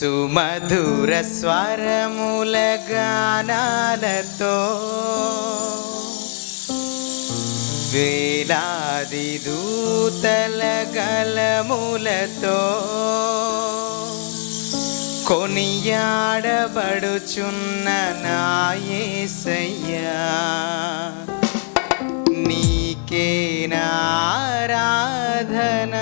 సుమధుర స్వరముల గానాలతో వేలాది దూతల గలములతో కొనియాడబడుచున్న నా యేసయ్యా, నీకే నా ఆరాధన.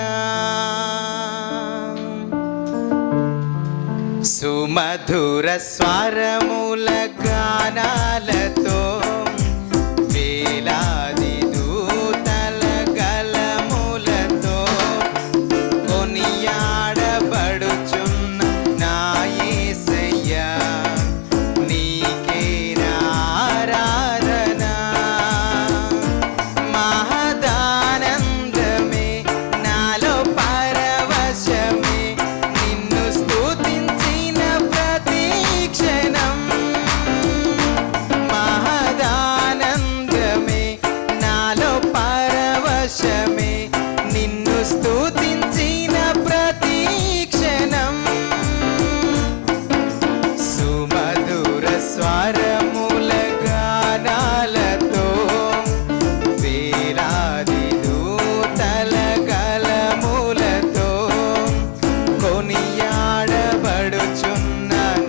సుమధుర స్వరముల గానాలతో వేలాది దూతల గలములతో కొనియాడబడుచున్న నా యేసయ్యా, నీకే నా ఆరాధన. మహదానందమే నాలో పరవశమే, నిన్ను స్తుతించిన ప్రతి క్షణం. మహదానందమే నాలో పరవశమే, నిన్ను స్తుతించిన ప్రతి క్షణం. సుమధుర స్వరముల గానాలతో వేలాది దూతల గలములతో కొనియాడబడుచున్న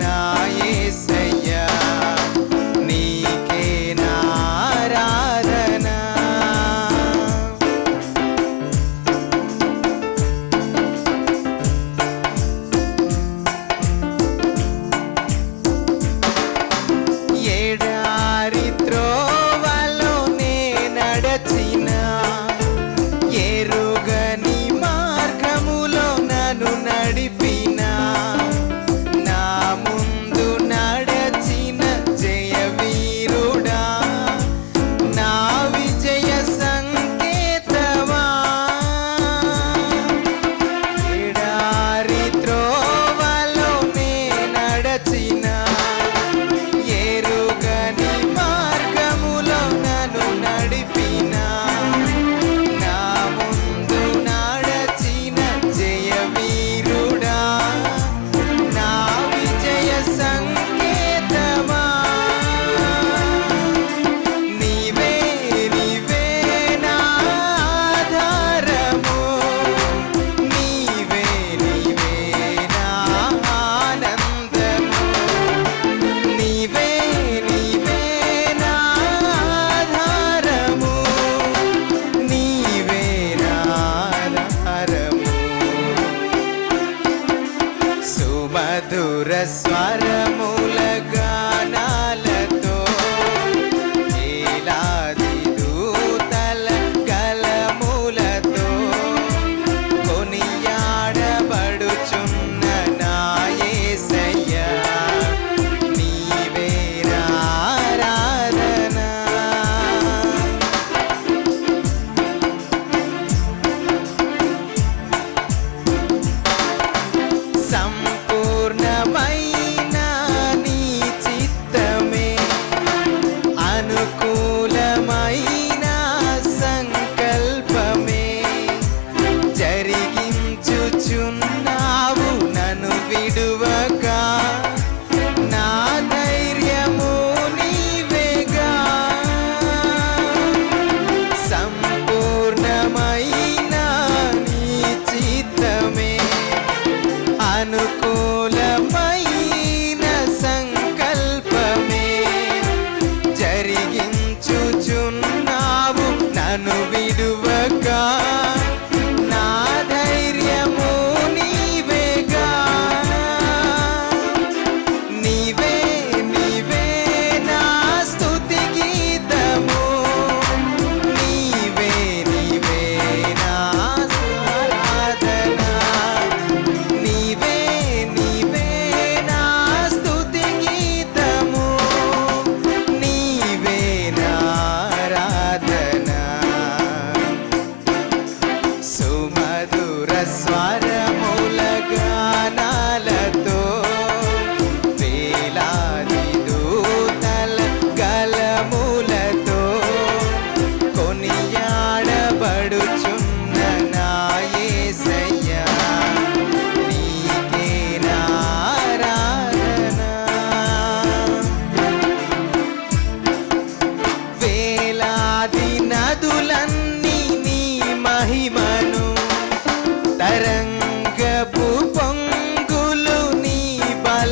నా యేసయ్యా, నీకే నా ఆరాధన. ఎడారి త్రోవలో నే నడచిన, ఎరుగని మార్గములో నన్ను నడిపిన, నా ముందు నడచిన జయవీరుడా, నా విజయ సంకేతమా. ఎడారి త్రోవలో నే నడచిన, ఎరుగని మార్గములో నన్ను నడిపిన, నా ముందు నడచిన జయవీరుడా, నా విజయ సంకేతమా. నీవే నీవే నా ఆధారము, నీవే నీవే నా ఆనందము, నీవే నీవే నా ఆధారము, నీవే నా ఆధారము. సుమధుర స్వరముల గానాలతో వేలాది దూతల గలములతో కొనియాడబడుచున్న నా యేసయ్యా, నీవే నా ఆరాధన. సంపూర్ణమైన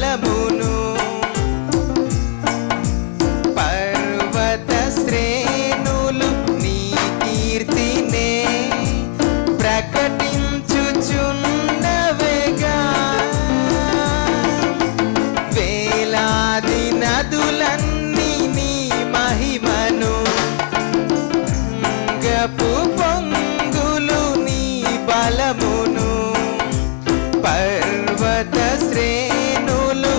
బలమును పర్వత శ్రేణులు నీ కీర్తినే ప్రకటించుచున్నవేగా వేలాది నదులన్నీ నీ మహిమను గపు పొంగులు నీ బలమును పర్వత శ్రేణులు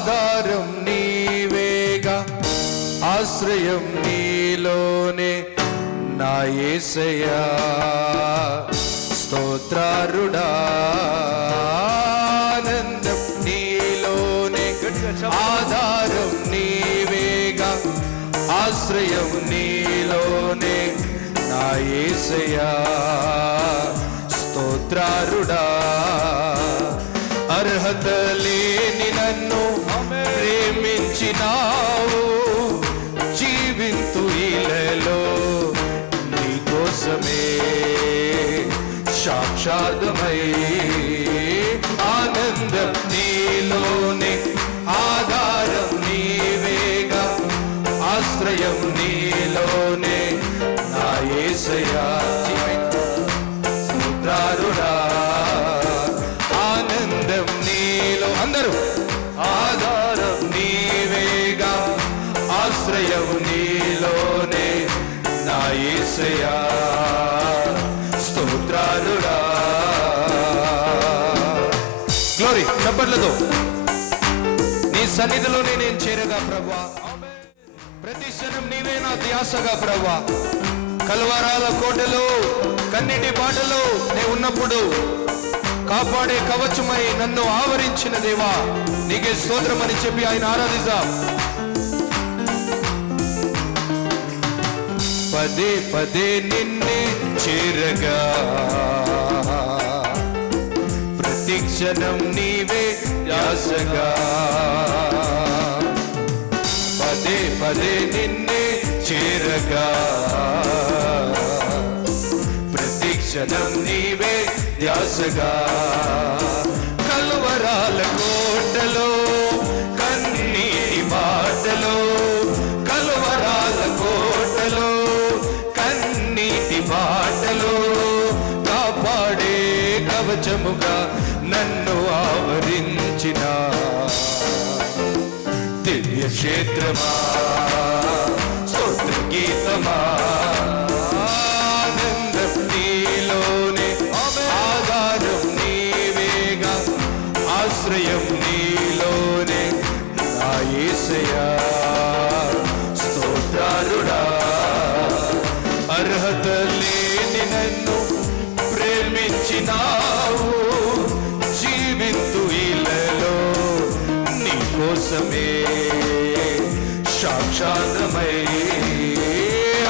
ఆధారం నీవేగా, ఆశ్రయం నీలోనే నా యేసయ్యా. స్తోత్రారుడా ఆనందం నీలోనే, ఆధారం నీవేగా, ఆశ్రయం నీలోనే నా యేసయ్యా. స్తోత్రారుడా అర్హత లేని నన్ను ప్రేమించినావు, జీవింతు ఇలలో నీ కోసమే సాక్షాత్మై. ఆనందం నీలోనే, ఆధారం నీవేగా, ఆశ్రయం నీలోనే నా యేసయ్యా. స్తోత్రారుడా ఆనందం నీలో, అందరూ ఆధారం నీవేగా, ఆశ్రయం నీలోనే నా యేసయ్యా. స్తోత్రారుడా. గ్లోరీ చప్పట్లతో నీ సన్నిధిలోనే నేను చేరగా ప్రభువా, ప్రతి క్షణం నీవే నా ధ్యాసగా ప్రభువా. కల్వరాల కోటలో కన్నీటి బాటలో నే ఉన్నప్పుడు కాపాడే కవచమై నన్ను ఆవరించిన దేవా, నీకే స్తోత్రం అని చెప్పి ఆయన ఆరాధిద్దాం. పదే పదే నిన్నే చేరగా, ప్రతి క్షణం నీవే ధ్యాసగా. పదే పదే నిన్నే చేరగా, ప్రతి క్షణం నీవే ధ్యాసగా. కల్వరాల కోటలో కన్నీటి బాటలో, కల్వరాల కోటలో కన్నీటి బాటలో కాపాడే కవచముగా నన్ను ఆవరించిన దివ్య క్షేత్రమా, స్తోత్ర గీతమా. ఆనందం నీలోనే, ఆధారం నీవేగా, ఆశ్రయం నీలోనే నా యేసయ్యా. స్తోత్రారుడా అర్హత లేని నన్ను ప్రేమించినావు, జీవింతు ఇలలో నీ కోసమే సాక్షాత్మై.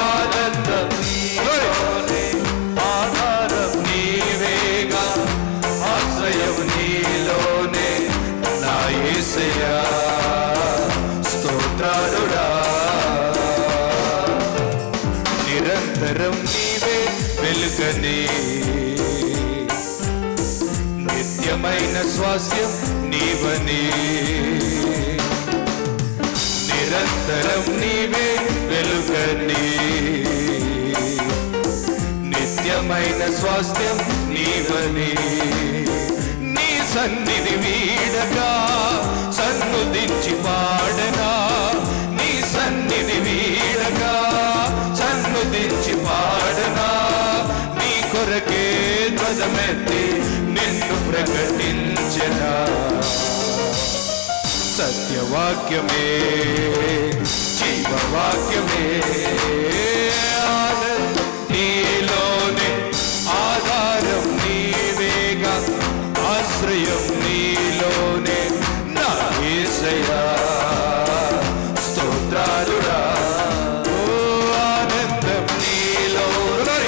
ఆనందం నీలోనే, ఆధారం నీవేగా, ఆశ్రయం నీలోనే నా యేసయ్యా. స్తోత్రారుడా నిరంతరం నీవే వెలుగనే, నిత్యమైన స్వాస్థ్యం నీవనే. నిరంతరం నీవే వెలుగనే, నిత్యమైన స్వాస్థ్యం నీవనే. నీ సన్నిధి వీడగా సన్నుతించి పాడనా, నీ సన్నిధి వీడగా సన్నుతించి పాడనా. నీ కొరకే ధ్వజమెత్తి నిన్ను ప్రకటించనా. సత్యవాక్యమే జీవవాక్యమే, ఆనందం నీలోనే, ఆధారం నీవేగా, ఆశ్రయం నీలోనే నా యేసయ్యా. స్తోత్రారుడా ఆనందం నీలోనే,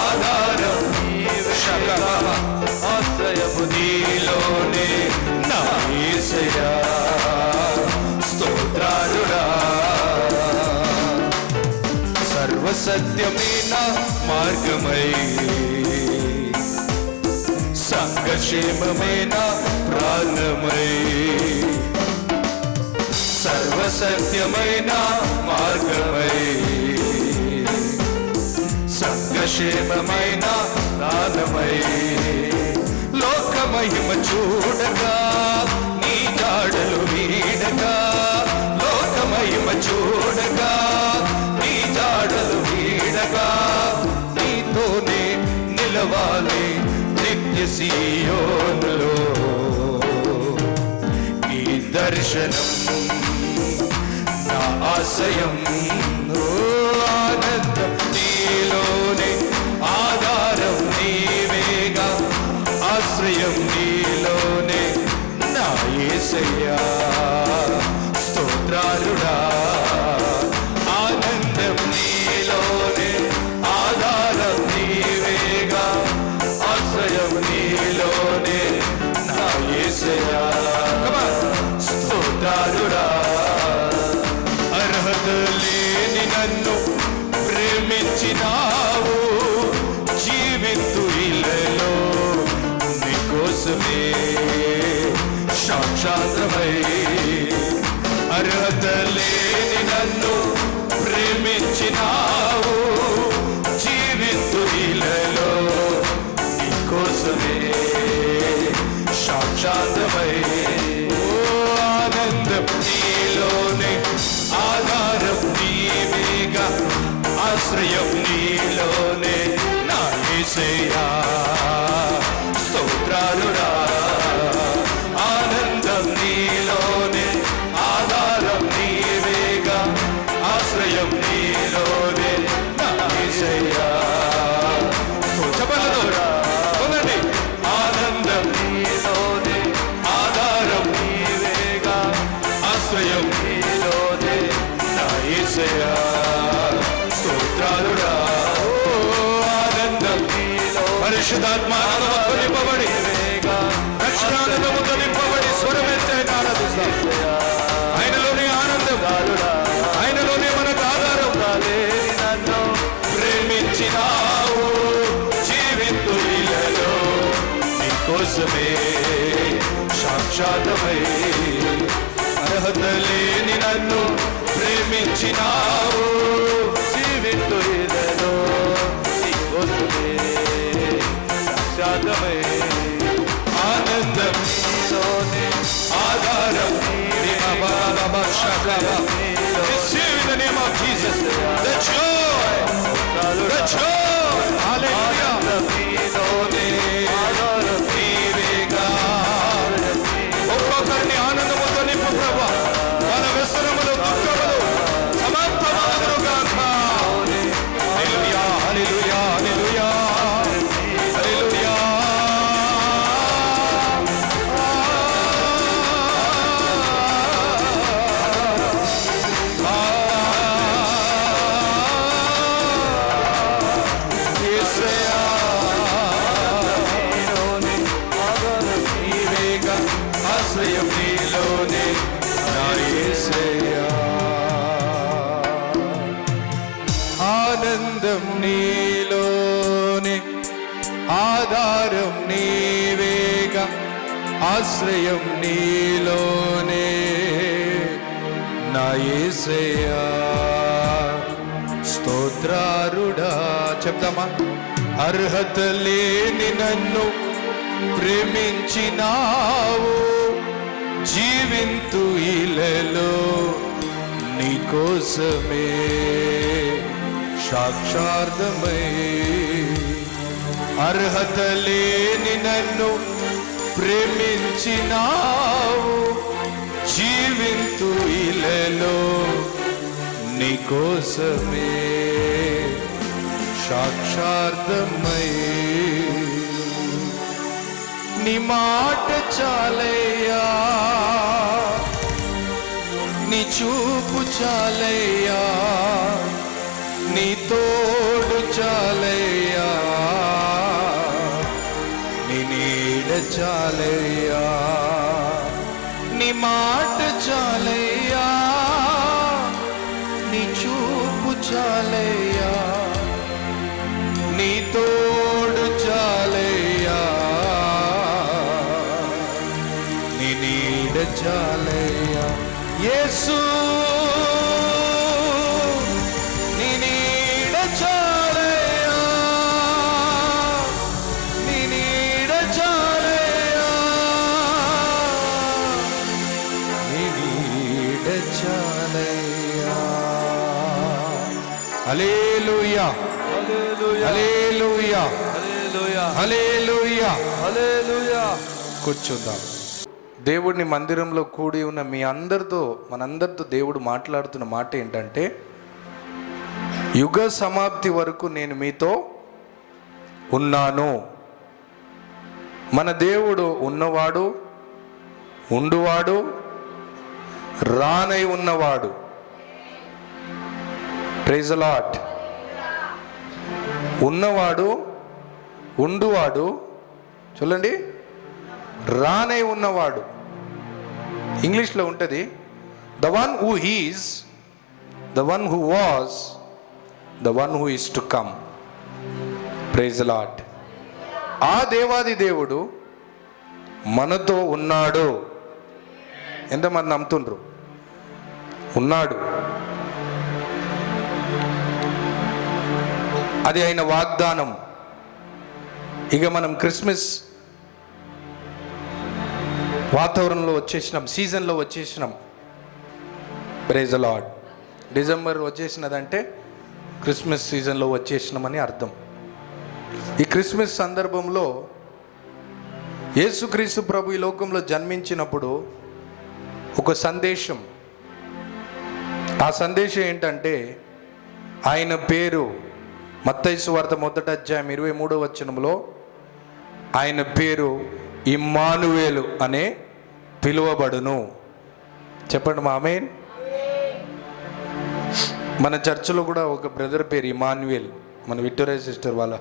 ఆధారం నీవేగా, ఆశ్రయము నీలోనే నా యేసయ్యా. స్తోత్రారుడా సర్వసత్యమైన మార్గమై, సంఘక్షేమమైన ప్రాణమై. సర్వసత్యమైన మార్గమై, సంఘక్షేమమైన ప్రాణమై. లోకమహిమ చూడగా నీ జాడలు వీడగా, లోకమహిమ చూడగా నీ జాడలు వీడగా. నీతోనే నిలవాలి నిత్య సీయోనులో, నీ దర్శనం దర్శనం నా ఆశయం ఓ ఆనందం నీలోనే ఆధారం నీవేగా ఆశ్రయం నీలోనే నా యేసయ్యా స్తోత్రాలుడా ఆనందం నీలోనే ఆధారం నీవేగా ఆశ్రయం నీలోనే నా యేసయ్యా స్తోత్రాలుడా అర్హత లేని నన్ను ప్రేమించినావు జీవింతు ఇళ్ళలో నీకోసమే సాక్షాత్మై అర్హత లేని నన్ను ప్రేమించినావు జీవింతు ఇళ్ళలో నీకోసమే సాక్షాత్మై ఆనందం నీలోనే ఆధారం నీవేగా ఆశ్రయం నీలోనే నా యేసయ్యా స్తోత్రాలురా ఆనందం నీలోనే ఆధారం నీవేగా ఆశ్రయం నీలోనే నా యేసయ్యా చెప్పలదోరా పొందండి ఆనందం నీలోనే ఆధారం నీవేగా ఆశ్రయం నీలోనే నా యేసయ్యా స్తోత్రాలుడా ఆనందం నీలో పరిశుద్ధాత్మ ఆనందముతో నింపబడి రక్షణానందముతో నింపబడి స్వరమెత్తే ఆరాధిస్తాం ఆయనలోని ఆనందం ఆయనలోనే మనకు ఆధారం నన్ను ప్రేమించినావు జీవింతు ఇళ్ళలో నీకోసమే సాక్షాత్మై అర్హత లేని నన్ను ప్రేమించినావు జీవింతు ఇళ్ళలో నీకోసమే సాక్షాత్మై ఆనందం నీలోనే ఆధారం Receive in the name of Jesus the joy, the joy, hallelujah. నీవేగా ఒక్కొక్కరిని ఆనందముతో నింపు ప్రభువా వాళ్ళ వ్యసనములు దుఃఖములు సమాప్తమాగును గాక హల్లెలూయా హల్లెలూయా హల్లెలూయా హల్లెలూయా ఆశ్రయం నీలోనే నా యేసయ్యా ఆనందం నీలోనే ఆధారం నీవేగా ఆశ్రయం నీలోనే నా యేసయ్యా స్తోత్రారుడా చెప్తామా అర్హత లేని నన్ను ప్రేమించినావు జీవింతు ఇళ్ళలో నీకోసమే సాక్షార్థమై అర్హత లేని నన్ను ప్రేమించినావు జీవింతు ఇళ్ళలో నీకోసమే సాక్షార్థమై నీ మాట చాలయ్యా నీ చూపు చాలయ్యా నీ తోడు చాలయ్యా నీ నీడ చాలయ్యా నీ మాట చాలయ్యా నీ చూపు చాలయ్యా నీ తోడు చాలయ్యా నీ నీడ చాలయ్యా యేసు నీ నీడ చాలయ్యా నీ నీడ చాలయ్యా నీ నీడ చాలయ్యా హల్లెలూయా హల్లెలూయా హల్లెలూయా హల్లెలూయా హల్లెలూయా కూర్చుందాం దేవుడిని మందిరంలో కూడి ఉన్న మీ అందరితో, మనందరితో దేవుడు మాట్లాడుతున్న మాట ఏంటంటే, యుగ సమాప్తి వరకు నేను మీతో ఉన్నాను. మన దేవుడు ఉన్నవాడు, ఉండువాడు, రానై ఉన్నవాడు. Praise the lord. ఉన్నవాడు, ఉండువాడు, చూడండి, రానై ఉన్నవాడు. ఇంగ్లీష్లో ఉంటుంది, the one who is, the one who was, the one who is to come. Praise the lord. ఆ దేవాది దేవుడు మనతో ఉన్నాడు. ఎంతమంది నమ్ముతుండ్రు? ఉన్నాడు. అది ఆయన వాగ్దానం. ఇక మనం క్రిస్మస్ వాతావరణంలో వచ్చేసినాం, సీజన్లో వచ్చేసినాం. Praise the lord. డిసెంబర్ వచ్చేసినదంటే క్రిస్మస్ సీజన్లో వచ్చేసినామని అర్థం. ఈ క్రిస్మస్ సందర్భంలో యేసుక్రీస్తు ప్రభు ఈ లోకంలో జన్మించినప్పుడు ఒక సందేశం, ఆ సందేశం ఏంటంటే, ఆయన పేరు మత్తయి సువార్త 1:23 ఆయన పేరు ఇమ్మానుయేలు అనే పిలువబడును. చెప్పండి మా ఆమేన్. మన చర్చిలో కూడా ఒక బ్రదర్ పేరు ఇమాన్యుయేల్, మన విక్టోరియా సిస్టర్ వాళ్ళ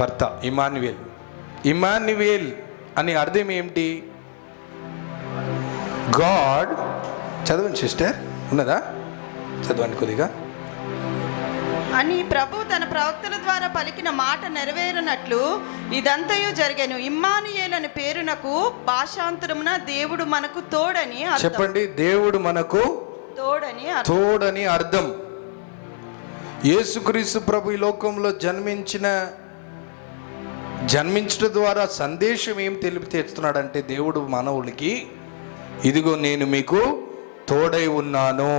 భర్త ఇమాన్యుయేల్. ఇమాన్యుయేల్ అని అర్థం ఏమిటి? గాడ్. చదవండి సిస్టర్, ఉన్నదా? చదవండి కొద్దిగా. అని ప్రభు తన ప్రవక్తల ద్వారా పలికిన మాట నెరవేరునట్లు ఇదంతయు జరిగెను. ఇమ్మానుయేలు అనే పేరునకు భాషాంతరమున దేవుడు మనకు తోడని అర్థం. చెప్పండి, దేవుడు మనకు తోడని అర్థం. యేసుక్రీస్తు ప్రభు ఈ లోకంలో జన్మించడం ద్వారా సందేశం ఏం తెలియజేస్తున్నాడంటే, దేవుడు మానవులకి, ఇదిగో నేను మీకు తోడై ఉన్నాను.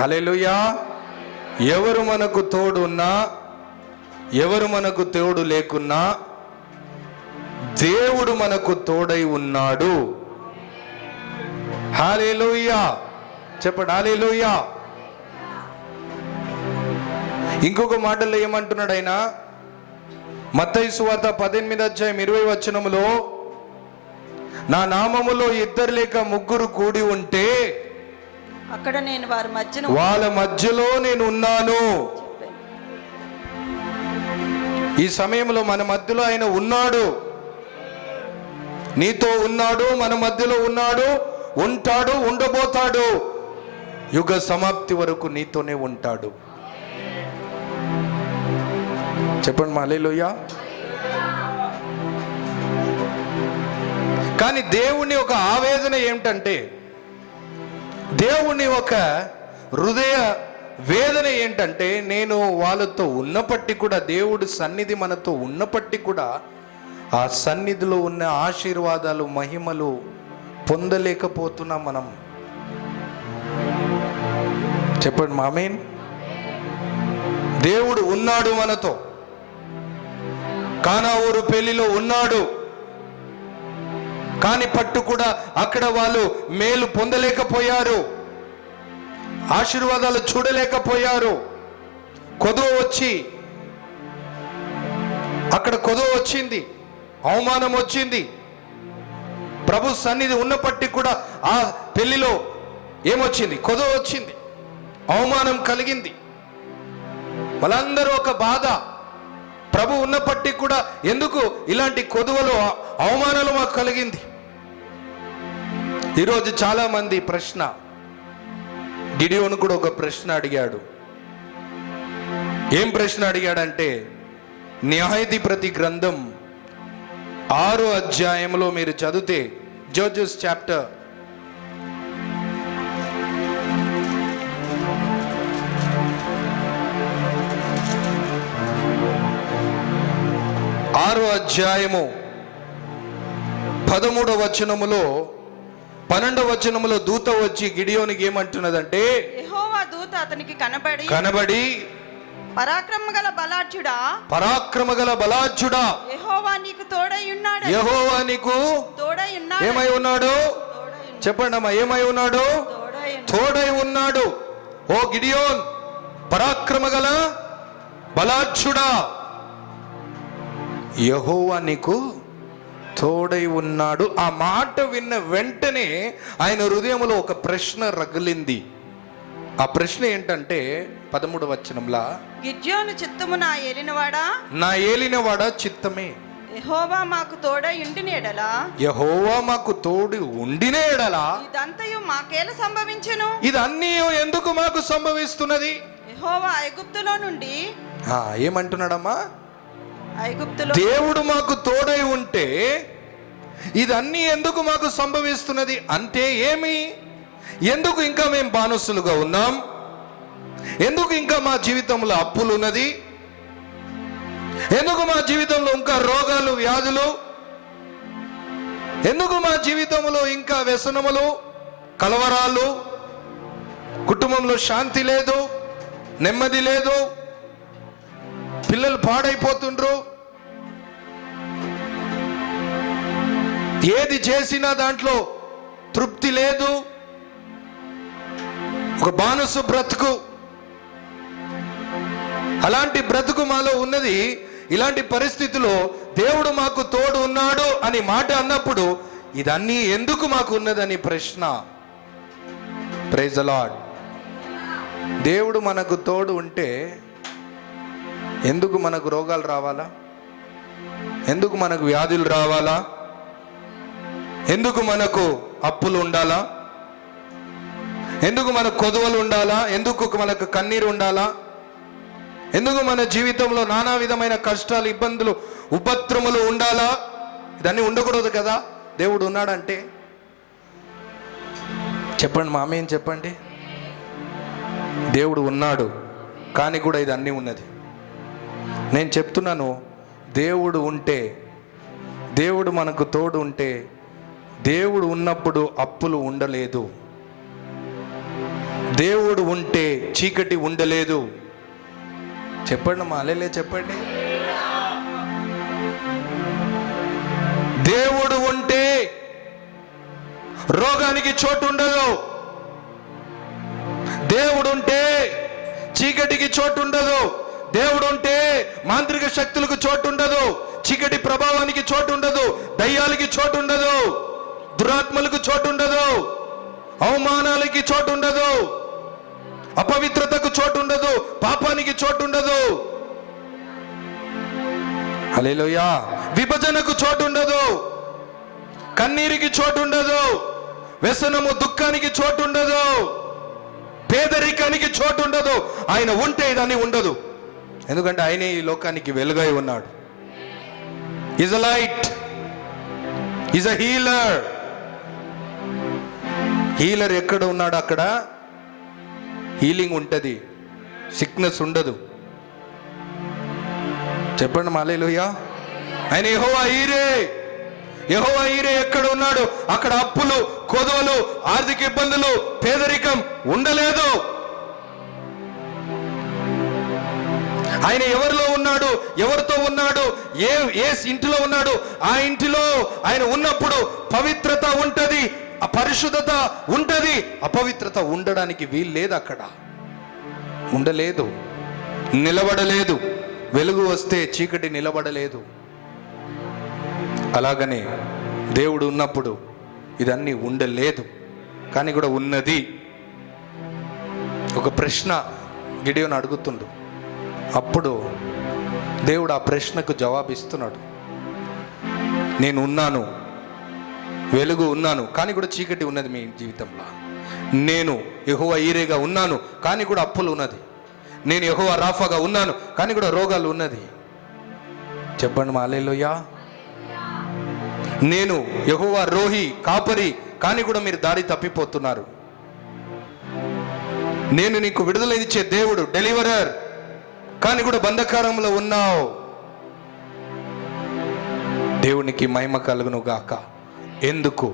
హల్లెలూయా. ఎవరు మనకు తోడు ఉన్నా, ఎవరు మనకు తోడు లేకున్నా, దేవుడు మనకు తోడై ఉన్నాడు. హల్లెలూయా. చెప్పండి హల్లెలూయా. ఇంకొక మాటల్లో ఏమంటున్నాడు ఆయన? మత్తయి సువార్త 18:20 నా నామములో 2 లేక 3 కూడి ఉంటే అక్కడ నేను వాళ్ళ మధ్యలో నేను ఉన్నాను. ఈ సమయంలో మన మధ్యలో ఆయన ఉన్నాడు. నీతో ఉన్నాడు, మన మధ్యలో ఉన్నాడు, ఉంటాడు, ఉండబోతాడు. యుగ సమాప్తి వరకు నీతోనే ఉంటాడు. చెప్పండి మా హల్లెలూయా. కానీ దేవుని ఒక ఆవేదన ఏమిటంటే, దేవుని ఒక హృదయ వేదన ఏంటంటే, నేను వాళ్ళతో ఉన్నప్పటికీ కూడా, దేవుడి సన్నిధి మనతో ఉన్నప్పటికీ కూడా, ఆ సన్నిధిలో ఉన్న ఆశీర్వాదాలు, మహిమలు పొందలేకపోతున్నాం మనం. చెప్పండి మా ఆమేన్. దేవుడు ఉన్నాడు మనతో. కానా ఊరు పెళ్లిలో ఉన్నాడు, కానీ పట్టు కూడా అక్కడ వాళ్ళు మేలు పొందలేకపోయారు, ఆశీర్వాదాలు చూడలేకపోయారు. కొదువ వచ్చి, అక్కడ కొదువ వచ్చింది, అవమానం వచ్చింది. ప్రభు సన్నిధి ఉన్నప్పటికీ కూడా ఆ పెళ్లిలో ఏమొచ్చింది? కొదువ వచ్చింది, అవమానం కలిగింది. వాళ్ళందరూ ఒక బాధ. ప్రభు ఉన్నప్పటికీ కూడా ఎందుకు ఇలాంటి కొదువలు, అవమానాలు మాకు కలిగింది? ఈరోజు చాలా మంది ప్రశ్న, గిడియోను కూడా ఒక ప్రశ్న అడిగాడు. ఏం ప్రశ్న అడిగాడంటే, న్యాయాధిపతి గ్రంథం 6వ అధ్యాయంలో మీరు చదివితే, జడ్జెస్ చాప్టర్ 6వ అధ్యాయము 13వ వచనములో 12వ వచనములో దూత వచ్చి గిడియోనికి ఏమంటున్నదంటే, యెహోవా దూత అతనికి కనబడి పరాక్రమగల బలాఢ్యుడా యెహోవా యెహోవా నీకు తోడై ఉన్నాడు. యెహోవా నీకు తోడై ఉన్నాడు. ఏమై ఉన్నాడు? చెప్పండి అమ్మా, ఏమై ఉన్నాడు? తోడై ఉన్నాడు. ఓ గిడియోన్, పరాక్రమ గల బలాఢ్యుడా, యెహోవా నీకు తోడై ఉన్నాడు. ఆ మాట విన్న వెంటనే ఆయన హృదయంలో ఒక ప్రశ్న రగిలింది. ఆ ప్రశ్న ఏంటంటే 13వ వచనంలా, గిద్యోను చిత్తము నా ఏలినవాడా, నా ఏలినవాడా చిత్తమే, యెహోవా మాకు తోడై ఉండినేడలా, యెహోవా మాకు తోడు ఉండినేడలా, ఇదంతయు మాకేల సంభవించెను. ఇదన్నీ ఎందుకు మాకు సంభవిస్తున్నది? యెహోవా ఐగుప్తులో నుండి, ఏమంటున్నాడమ్మా? ఐగుప్తులో దేవుడు మాకు తోడై ఉంటే ఇదన్నీ ఎందుకు మాకు సంభవిస్తున్నది అంటే ఏమి? ఎందుకు ఇంకా మేము బానిసలుగా ఉన్నాం? ఎందుకు ఇంకా మా జీవితంలో అప్పులు ఉన్నది? ఎందుకు మా జీవితంలో ఇంకా రోగాలు, వ్యాధులు? ఎందుకు మా జీవితంలో ఇంకా వ్యసనములు, కలవరాలు, కుటుంబంలో శాంతి లేదు, నెమ్మది లేదు, పిల్లలు పాడైపోతుండ్రు, ఏది చేసినా దాంట్లో తృప్తి లేదు, ఒక బానిస బ్రతుకు. అలాంటి బ్రతుకు మాలో ఉన్నది. ఇలాంటి పరిస్థితిలో దేవుడు మాకు తోడు ఉన్నాడు అని మాట అన్నప్పుడు ఇదన్నీ ఎందుకు మాకు ఉన్నదని ప్రశ్న. Praise the lord. దేవుడు మనకు తోడు ఉంటే ఎందుకు మనకు రోగాలు రావాలా? ఎందుకు మనకు వ్యాధులు రావాలా? ఎందుకు మనకు అప్పులు ఉండాలా? ఎందుకు మనకు కొదువలు ఉండాలా? ఎందుకు మనకు కన్నీరు ఉండాలా? ఎందుకు మన జీవితంలో నానా విధమైన కష్టాలు, ఇబ్బందులు, ఉపద్రములు ఉండాలా? ఇదన్నీ ఉండకూడదు కదా. దేవుడు ఉన్నాడంటే చెప్పండి మా ఆమేన్ చెప్పండి. దేవుడు ఉన్నాడు కానీ కూడా ఇదన్నీ ఉన్నది. నేను చెప్తున్నాను, దేవుడు ఉంటే, దేవుడు మనకు తోడు ఉంటే, దేవుడు ఉన్నప్పుడు అప్పులు ఉండలేదు, దేవుడు ఉంటే చీకటి ఉండలేదు. చెప్పండి మా అలెలే చెప్పండి. దేవుడు ఉంటే రోగానికి చోటు ఉండదు, దేవుడు ఉంటే చీకటికి చోటు ఉండదు, దేవుడు ఉంటే మాంత్రిక శక్తులకు చోటు ఉండదు, చీకటి ప్రభావానికి చోటు ఉండదు, దయ్యాలకి చోటు ఉండదు, దురాత్మలకు చోటు ఉండదు, అవమానాలకి చోటు ఉండదు, అపవిత్రతకు చోటు ఉండదు, పాపానికి చోటు ఉండదు. హల్లెలూయా. విభజనకు చోటు ఉండదు, కన్నీరికి చోటు ఉండదు, వ్యసనము దుఃఖానికి చోటు ఉండదు, పేదరికానికి చోటు ఉండదు. ఆయన ఉంటే ఇదన్నీ ఉండదు. ఎందుకంటే ఆయనే ఈ లోకానికి వెలుగై ఉన్నాడు. Is a light, is a healer. Healer ఎక్కడ ఉన్నాడు అక్కడ హీలింగ్ ఉంటుంది, సిక్నెస్ ఉండదు. చెప్పండి హల్లెలూయా. ఆయన యెహోవా ఈరే. యెహోవా ఈరే ఎక్కడ ఉన్నాడు అక్కడ అప్పులు, కొదవలు, ఆర్థిక ఇబ్బందులు, పేదరికం ఉండలేదు. ఆయన ఎవరిలో ఉన్నాడు, ఎవరితో ఉన్నాడు, ఏ ఇంటిలో ఉన్నాడు, ఆ ఇంటిలో ఆయన ఉన్నప్పుడు పవిత్రత ఉంటది, పరిశుద్ధత ఉంటది. అపవిత్రత ఉండడానికి వీలు లేదు, అక్కడ ఉండలేదు, నిలబడలేదు. వెలుగు వస్తే చీకటి నిలబడలేదు. అలాగనే దేవుడు ఉన్నప్పుడు ఇదన్నీ ఉండలేదు, కానీ కూడా ఉన్నది. ఒక ప్రశ్న గిడియోను అడుగుతుండు. అప్పుడు దేవుడు ఆ ప్రశ్నకు జవాబిస్తున్నాడు. నేను ఉన్నాను, వెలుగు ఉన్నాను, కానీ కూడా చీకటి ఉన్నది మీ జీవితంలో. నేను యెహోవా ఈరేగా ఉన్నాను, కానీ కూడా అప్పులు ఉన్నది. నేను యెహోవా రాఫాగా ఉన్నాను, కానీ కూడా రోగాలు ఉన్నది. చెప్పండి హల్లెలూయా. నేను యెహోవా రోహి, కాపరి, కానీ కూడా మీరు దారి తప్పిపోతున్నారు. నేను నీకు విడుదల ఇచ్చే దేవుడు, డెలివరర్, కానీ కూడా బంధకారంలో ఉన్నావు. దేవునికి మహిమ కలుగును గాక. ఎందుకు?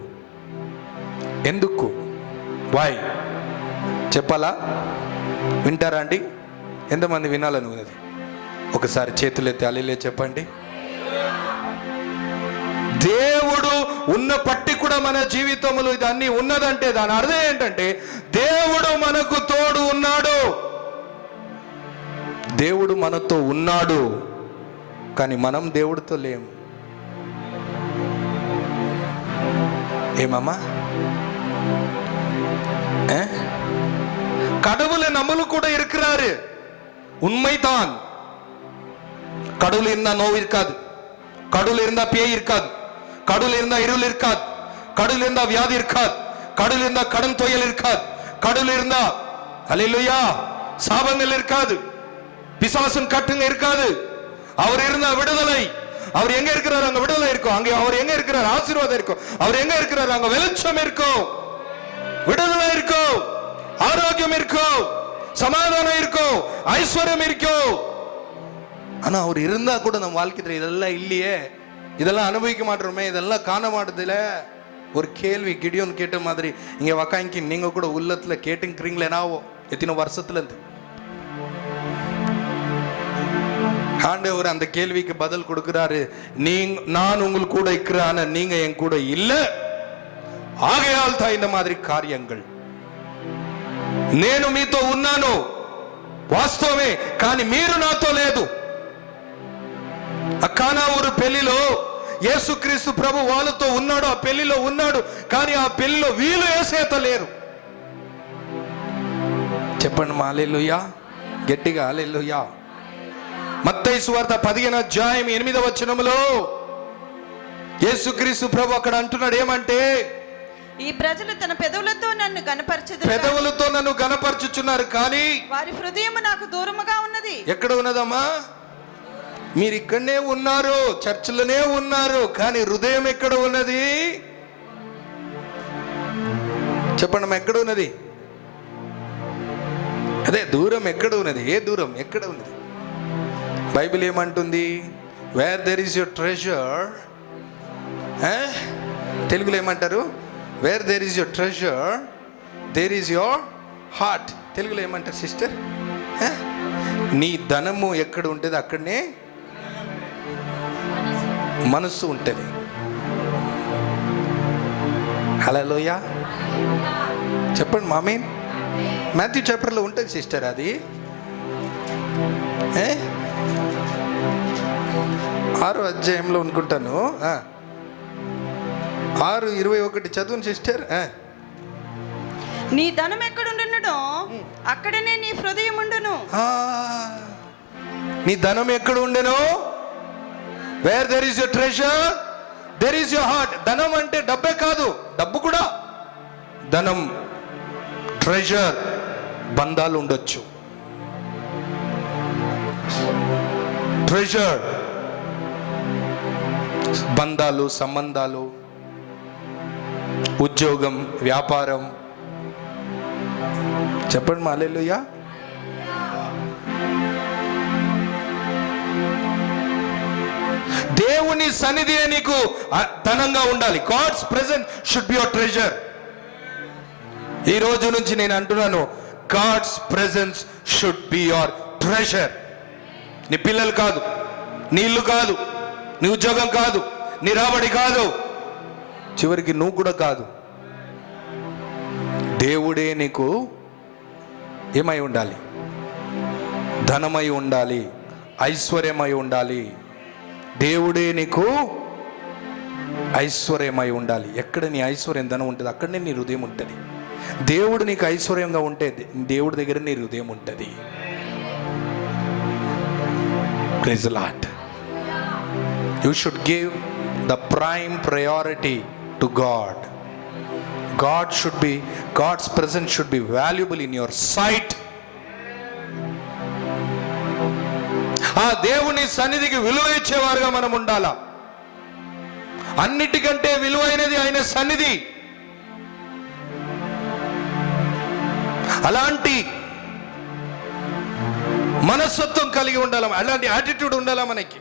ఎందుకు? వై? చెప్పాలా? వింటారా అండి? ఎంతమంది వినాలని ఉన్నది? ఒకసారి చేతులెత్తి హల్లెలూయా చెప్పండి. దేవుడు ఉన్న పట్టి కూడా మన జీవితంలో ఇది అన్ని ఉన్నదంటే దాని అర్థం ఏంటంటే దేవుడు మనకు తోడు ఉన్నాడు. దేవుడు మనతో ఉన్నాడు, కానీ మనం దేవుడితో లేము. ఏమమ్మా? கடவுளை நம்மளு கூட இருக்கிறாரு, உண்மைதான். கடவுள் இருந்தா நோவு இருக்காது, கடவுள் இருந்தா பேய் இருக்காது, கடவுள் இருந்தா இருள் இருக்காது, கடவுள் இருந்தா வியாதி இருக்காது, கடவுள் இருந்தா கடன் தொயல் இருக்காது, கடவுள் இருந்தா அல்லேலூயா சாபங்கள் இருக்காது, பிசாசின் கட்டுங்க இருக்காது. அவர் இருந்தா விடுதலை. அவர் எங்க இருக்கிறார் அங்க விடுதலை இருக்கும். அங்க அவர் எங்க இருக்கிறார் ஆசீர்வாதம் இருக்கும். அவர் எங்க இருக்கிறார் அங்க வெளிச்சம் இருக்கும், விடுதலை இருக்கும், ஆரோக்கியம் இருக்கும், சமாதானம் இருக்கும், ஐஸ்வர்யம் இருக்கும். ஆனா அவர் இருந்தா கூட நம்ம வாழ்க்கையில இதெல்லாம் இல்லையே, இதெல்லாம் அனுபவிக்க மாட்டோமே, இதெல்லாம் காண மாட்டதுல ஒரு கேள்வி கிடியோன் கேட்ட மாதிரி இங்க வக்காங்கி நீங்க கூட உள்ளத்துல கேட்டுக்கிறீங்களேனாவோ எத்தனை வருஷத்துல இருந்து ஆண்டவர் அந்த கேள்விக்கு பதில் கொடுக்கிறாரு. நான் உங்களுக்கு கூட இருக்கிறான, நீங்க என் கூட இல்ல, ఆగయాల్ తా இந்த மாதிரி కార్యంగల్. నేను మీతో ఉన్నాను వాస్తవమే, కానీ మీరు నాతో లేదు. ఆ కానా ఊరు పెళ్లిలో యేసుక్రీస్తు ప్రభు వాళ్ళతో ఉన్నాడు, ఆ పెళ్లిలో ఉన్నాడు, కానీ ఆ పెళ్లిలో వీళ్ళు యేసేతో లేరు. చెప్పండి హల్లెలూయా, గట్టిగా హల్లెలూయా. మత్తయి సువార్త 15వ అధ్యాయం 8వ వచనంలో యేసుక్రీస్తు ప్రభు అక్కడ అంటున్నాడు ఏమంటే, ఈ ప్రజలు తన పెదవులతో నన్ను గణపరచెదరు, పెదవులతో నన్ను గణపరచుచున్నారు, కానీ వారి హృదయం నాకు దూరముగా ఉన్నది. ఎక్కడ ఉన్నదమ్మా? మీరు ఇక్కడనే ఉన్నారు, చర్చిలోనే ఉన్నారు, కానీ హృదయం ఎక్కడ ఉన్నది? చెప్పండి, ఎక్కడ ఉన్నది? అదే దూరం ఎక్కడ ఉన్నది? ఏ దూరం ఎక్కడ ఉన్నది? బైబిల్ ఏమంటుంది? Where there is your treasure, తెలుగులో ఏమంటారు? Where there is your treasure there is your heart. తెలుగులో ఏమంటారు సిస్టర్? నీ ధనము ఎక్కడ ఉంటుంది అక్కడనే మనస్సు ఉంటుంది. హల్లెలూయా చెప్పండి మామీన్. మాథ్యూ చాప్టర్లో ఉంటుంది సిస్టర్, అది 6వ అధ్యాయంలో అనుకుంటాను, 6:21 చదువును సిస్టర్. నీ ధనం ఎక్కడుండును అక్కడనే నీ హృదయం ఉండును. నీ ధనం ఎక్కడ ఉండెను? Wear there is your treasure there is your heart. ధనం అంటే డబ్బే కాదు, డబ్బు కూడా. ధనం, ట్రెజర్, బంధాలు ఉండొచ్చు. ట్రెజర్ బంధాలు, సంబంధాలు, ఉద్యోగం, వ్యాపారం. చెప్పండి హల్లెలూయా. దేవుని సన్నిధి నీకు ధనంగా ఉండాలి. God's presence should be your treasure. ఈ రోజు నుంచి నేను అంటున్నాను, God's presence should be your treasure. నీ పిల్లలు కాదు, నీ ఇల్లు కాదు, నీ ఉద్యోగం కాదు, నీ రాబడి కాదు, చివరికి నువ్వు కూడా కాదు. దేవుడే నీకు ఏమై ఉండాలి? ధనమై ఉండాలి, ఐశ్వర్యమై ఉండాలి. దేవుడే నీకు ఐశ్వర్యమై ఉండాలి. ఎక్కడ నీ ఐశ్వర్యం, ధనం ఉంటుంది అక్కడనే నీ హృదయం ఉంటుంది. దేవుడు నీకు ఐశ్వర్యంగా ఉంటే దేవుడి దగ్గర నీ హృదయం ఉంటుంది. Praise the lord. You should give the prime priority to God. God's presence should be valuable in your sight. ఆ దేవుని సన్నిధికి విలువ ఇచ్చేవారుగా మనం ఉండాలా. అన్నిటికంటే విలువైనది ఆయన సన్నిధి. అలాంటి మనస్తత్వం కలిగి ఉండాలి, అలాంటి యాటిట్యూడ్ ఉండాలా మనకి.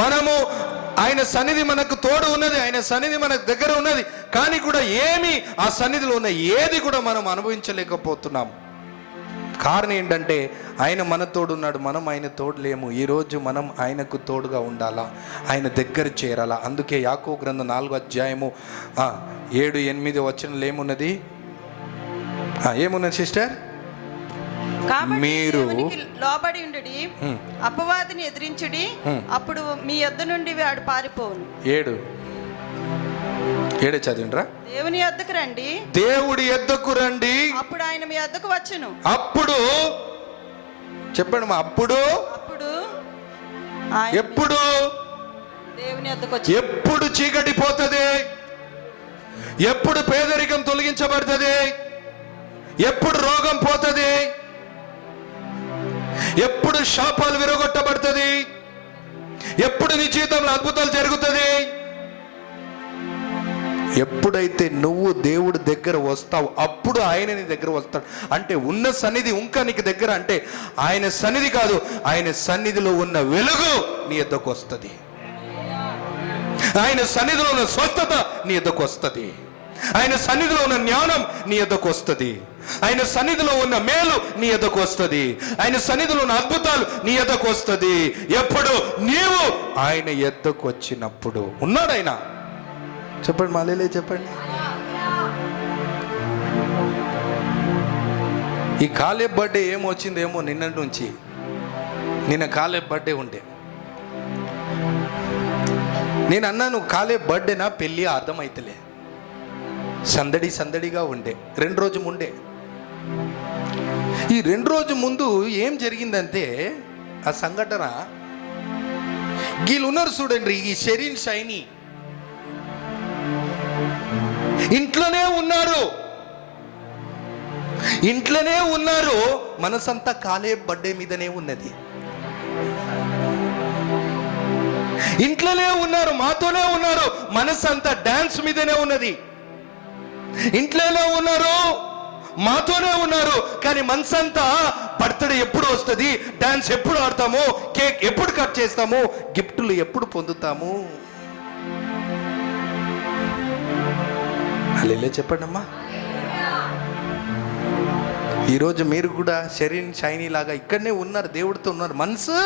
మనము ఆయన సన్నిధి మనకు తోడు ఉన్నది, ఆయన సన్నిధి మన దగ్గర ఉన్నది, కానీ కూడా ఏమి ఆ సన్నిధిలో ఉన్న ఏది కూడా మనం అనుభవించలేకపోతున్నాము. కారణం ఏంటంటే ఆయన మన తోడు ఉన్నాడు, మనం ఆయన తోడు లేము. ఈరోజు మనం ఆయనకు తోడుగా ఉండాలా, ఆయన దగ్గర చేరాలా. అందుకే యాకోబు గ్రంథం 4వ అధ్యాయము 7-8 వచనంలో ఏమున్నది? ఏమున్నది సిస్టర్? కాబట్టి మీరు దేవునికి లోబడి ఉండుడి, అపవాదిని ఎదిరించుడి, అప్పుడు మీ యొద్ద నుండి వాడు పారిపోవును. 7 చదివిండ్రా. దేవుని యొద్దకు రండి, దేవుడి యొద్దకు రండి, అప్పుడు ఆయన మీ యొద్దకు వచ్చును. అప్పుడు చెప్పండి మా, అప్పుడు ఆయన ఎప్పుడు? దేవుని యొద్దకు వచ్చి ఎప్పుడు చీకటి పోతుంది, ఎప్పుడు పేదరికం తొలగించబడుతుంది, ఎప్పుడు రోగం పోతుంది, ఎప్పుడు శాపాలు విరగొట్టబడుతుంది, ఎప్పుడు నీ జీవితంలో అద్భుతాలు జరుగుతుంది? ఎప్పుడైతే నువ్వు దేవుడి దగ్గర వస్తావు అప్పుడు ఆయన నీ దగ్గర వస్తాడు. అంటే ఉన్న సన్నిధి ఇంకా నీకు దగ్గర, అంటే ఆయన సన్నిధి కాదు, ఆయన సన్నిధిలో ఉన్న వెలుగు నీ ఎద్దకు వస్తుంది. ఆయన సన్నిధిలో ఉన్న స్వస్థత నీ ఎద్దకు వస్తుంది. ఆయన సన్నిధిలో ఉన్న జ్ఞానం నీ ఎద్దకు వస్తుంది. ఆయన సన్నిధిలో ఉన్న మేలు నీ ఎద్దకు వస్తుంది. ఆయన సన్నిధిలో ఉన్న అద్భుతాలు నీ ఎద్దకు వస్తుంది. ఎప్పుడు? నీవు ఆయన ఎద్దకు వచ్చినప్పుడు. ఉన్నాడు ఆయన. చెప్పండి మాలేలే, చెప్పండి. ఈ కాలేబ్ బర్త్డే ఏమొచ్చిందేమో నిన్నటి నుంచి. నిన్న కాలేబ్ బర్త్డే ఉండే. నేను అన్నాను కాలేబ్ బర్త్డేనా పెళ్ళి అర్థమైతలే. సందడిగా ఉండే. 2 రోజు ముందే. ఈ 2 రోజు ముందు ఏం జరిగిందంటే ఆ సంఘటన, వీళ్ళు ఉన్నారు చూడండి, ఈ షెరీన్ షైనీ ఇంట్లోనే ఉన్నారు. మనసంతా కాలేబ్ బర్త్డే మీదనే ఉన్నది. ఇంట్లోనే ఉన్నారు, మాతోనే ఉన్నారు, మనసంతా డాన్స్ మీదనే ఉన్నది. ఇంట్లోనే ఉన్నారు, మాతోనే ఉన్నారు, కానీ మనసంతా బర్త్డే ఎప్పుడు వస్తుంది, డాన్స్ ఎప్పుడు ఆడతాము, కేక్ ఎప్పుడు కట్ చేస్తాము, గిఫ్టులు ఎప్పుడు పొందుతాము. అలా చెప్పండి అమ్మా. ఈరోజు మీరు కూడా షెరీన్ షైనీ లాగా ఇక్కడనే ఉన్నారు, దేవుడితో ఉన్నారు. మనసు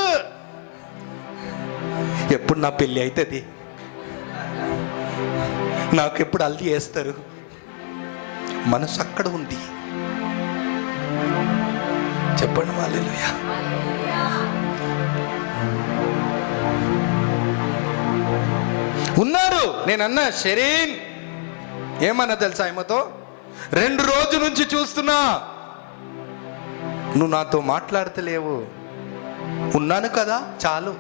ఎప్పుడు నా పెళ్ళి అవుతుంది, నాకు ఎప్పుడు హల్దీ వేస్తారు, మనసు అక్కడ ఉంది. చెప్పండి హల్లెలూయా. ఉన్నారు. నేనన్నా షెరీన్ ఏమన్నా తెలుసా ఆయమతో, 2 రోజుల నుంచి చూస్తున్నా, నువ్వు నాతో మాట్లాడతలేవు. ఉన్నాను కదా చాలు.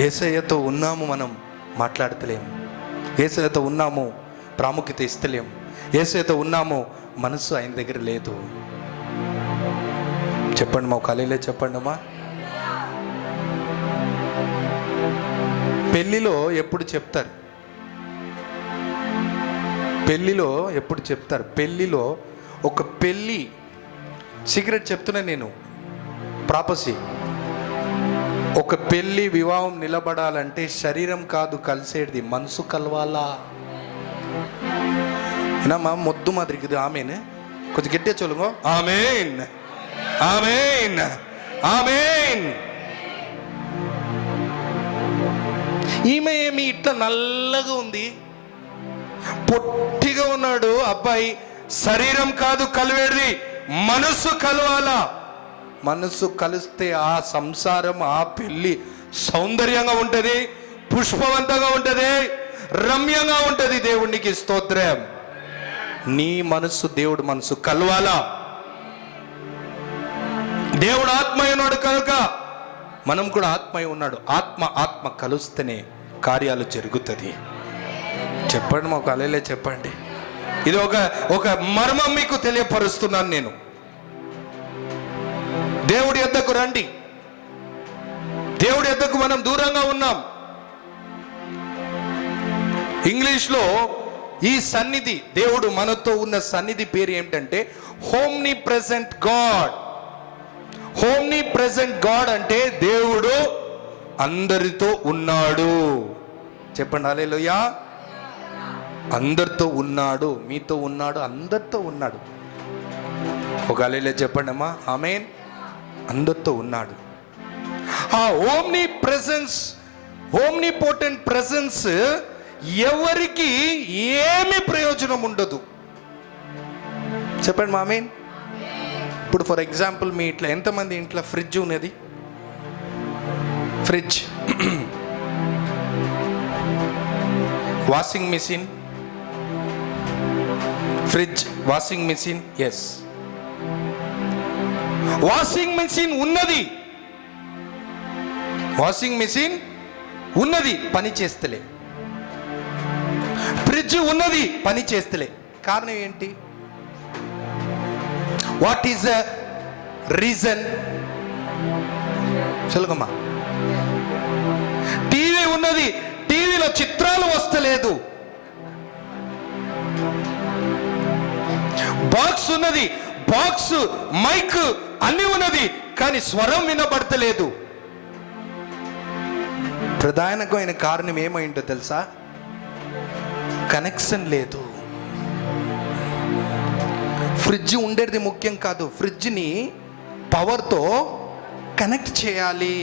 యేసయ్యతో ఉన్నాము, మనం మాట్లాడతలేము. యేసయ్యతో ఉన్నాము, ప్రాముఖ్యత ఇస్తలేము. యేసయ్యతో ఉన్నాము, మనసు ఆయన దగ్గర లేదు. చెప్పండి మా కళలే, చెప్పండి అమ్మా. పెళ్ళిలో ఎప్పుడు చెప్తారు, పెళ్ళిలో ఒక పెళ్ళి సీక్రెట్ చెప్తున్నా నేను, ప్రాపసీ. ఒక పెళ్ళి వివాహం నిలబడాలంటే శరీరం కాదు కలిసేది, మనసు కలవాలా. ఏనమ్మా మొద్దు మాదిరికిది. ఆమెన్. కొంచెం గట్టిగా చొలుగో. Amen, amen, amen. ఈమె ఏమి ఇట్లా నల్లగా ఉంది, పొట్టిగా ఉన్నాడు అబ్బాయి. శరీరం కాదు కలివేది, మనసు కలవాలా. మనసు కలిస్తే ఆ సంసారం, ఆ పెళ్ళి సౌందర్యంగా ఉంటుంది, పుష్పవంతంగా ఉంటుంది, రమ్యంగా ఉంటుంది. దేవునికి స్తోత్రం. నీ మనసు దేవుడు మనసు కలవాలా. దేవుడు ఆత్మయ్య ఉన్నాడు కనుక మనం కూడా ఆత్మయ్య ఉన్నాడు. ఆత్మ కలుస్తేనే కార్యాలు జరుగుతుంది. చెప్పండి మా కళలే, చెప్పండి. ఇది ఒక మర్మం మీకు తెలియపరుస్తున్నాను నేను. దేవుడి యొద్దకు రండి. దేవుడి యొద్దకు మనం దూరంగా ఉన్నాం. ఇంగ్లీష్లో ఈ సన్నిధి, దేవుడు మనతో ఉన్న సన్నిధి పేరు ఏమిటంటే హోమ్ని ప్రెసెంట్ గాడ్. హోమ్ని ప్రెసెంట్ గాడ్ అంటే దేవుడు అందరితో ఉన్నాడు. చెప్పండి హల్లెలూయా. అందరితో ఉన్నాడు, మీతో ఉన్నాడు, అందరితో ఉన్నాడు. ఒక హల్లెలూయా చెప్పండి అమ్మా, ఆమేన్. అందరితో ఉన్నాడు. ఆ ఓమ్ని ప్రెసెన్స్, ఓమ్నిపోటెంట్ ప్రెసెన్స్ ఎవరికి ఏమి ప్రయోజనం ఉండదు. చెప్పండి మా ఆమేన్. ఇప్పుడు ఫర్ ఎగ్జాంపుల్ మీ ఇంట్లో ఎంతమంది ఇంట్లో ఫ్రిడ్జ్ ఉన్నది? Fridge, washing machine, fridge, washing machine. Yes, washing machine ఉన్నది, వాషింగ్ మిషన్ ఉన్నది, పని చేస్తలే. ఫ్రిడ్జ్ ఉన్నది, పని చేస్తలే. కారణం ఏంటి? What is the reason? చెలుగమ్మా. టీవీ ఉన్నది, టీవీలో చిత్రాలు వస్తలేదు. బాక్స్ ఉన్నది, బాక్స్, మైక్ అన్ని ఉన్నది, కానీ స్వరం వినబడతలేదు. ప్రధానమైన కారణం ఏమైందో తెలుసా? కనెక్షన్ లేదు. ఫ్రిడ్జ్ ఉండేది ముఖ్యం కాదు, ఫ్రిడ్జ్ని పవర్తో కనెక్ట్ చేయాలి.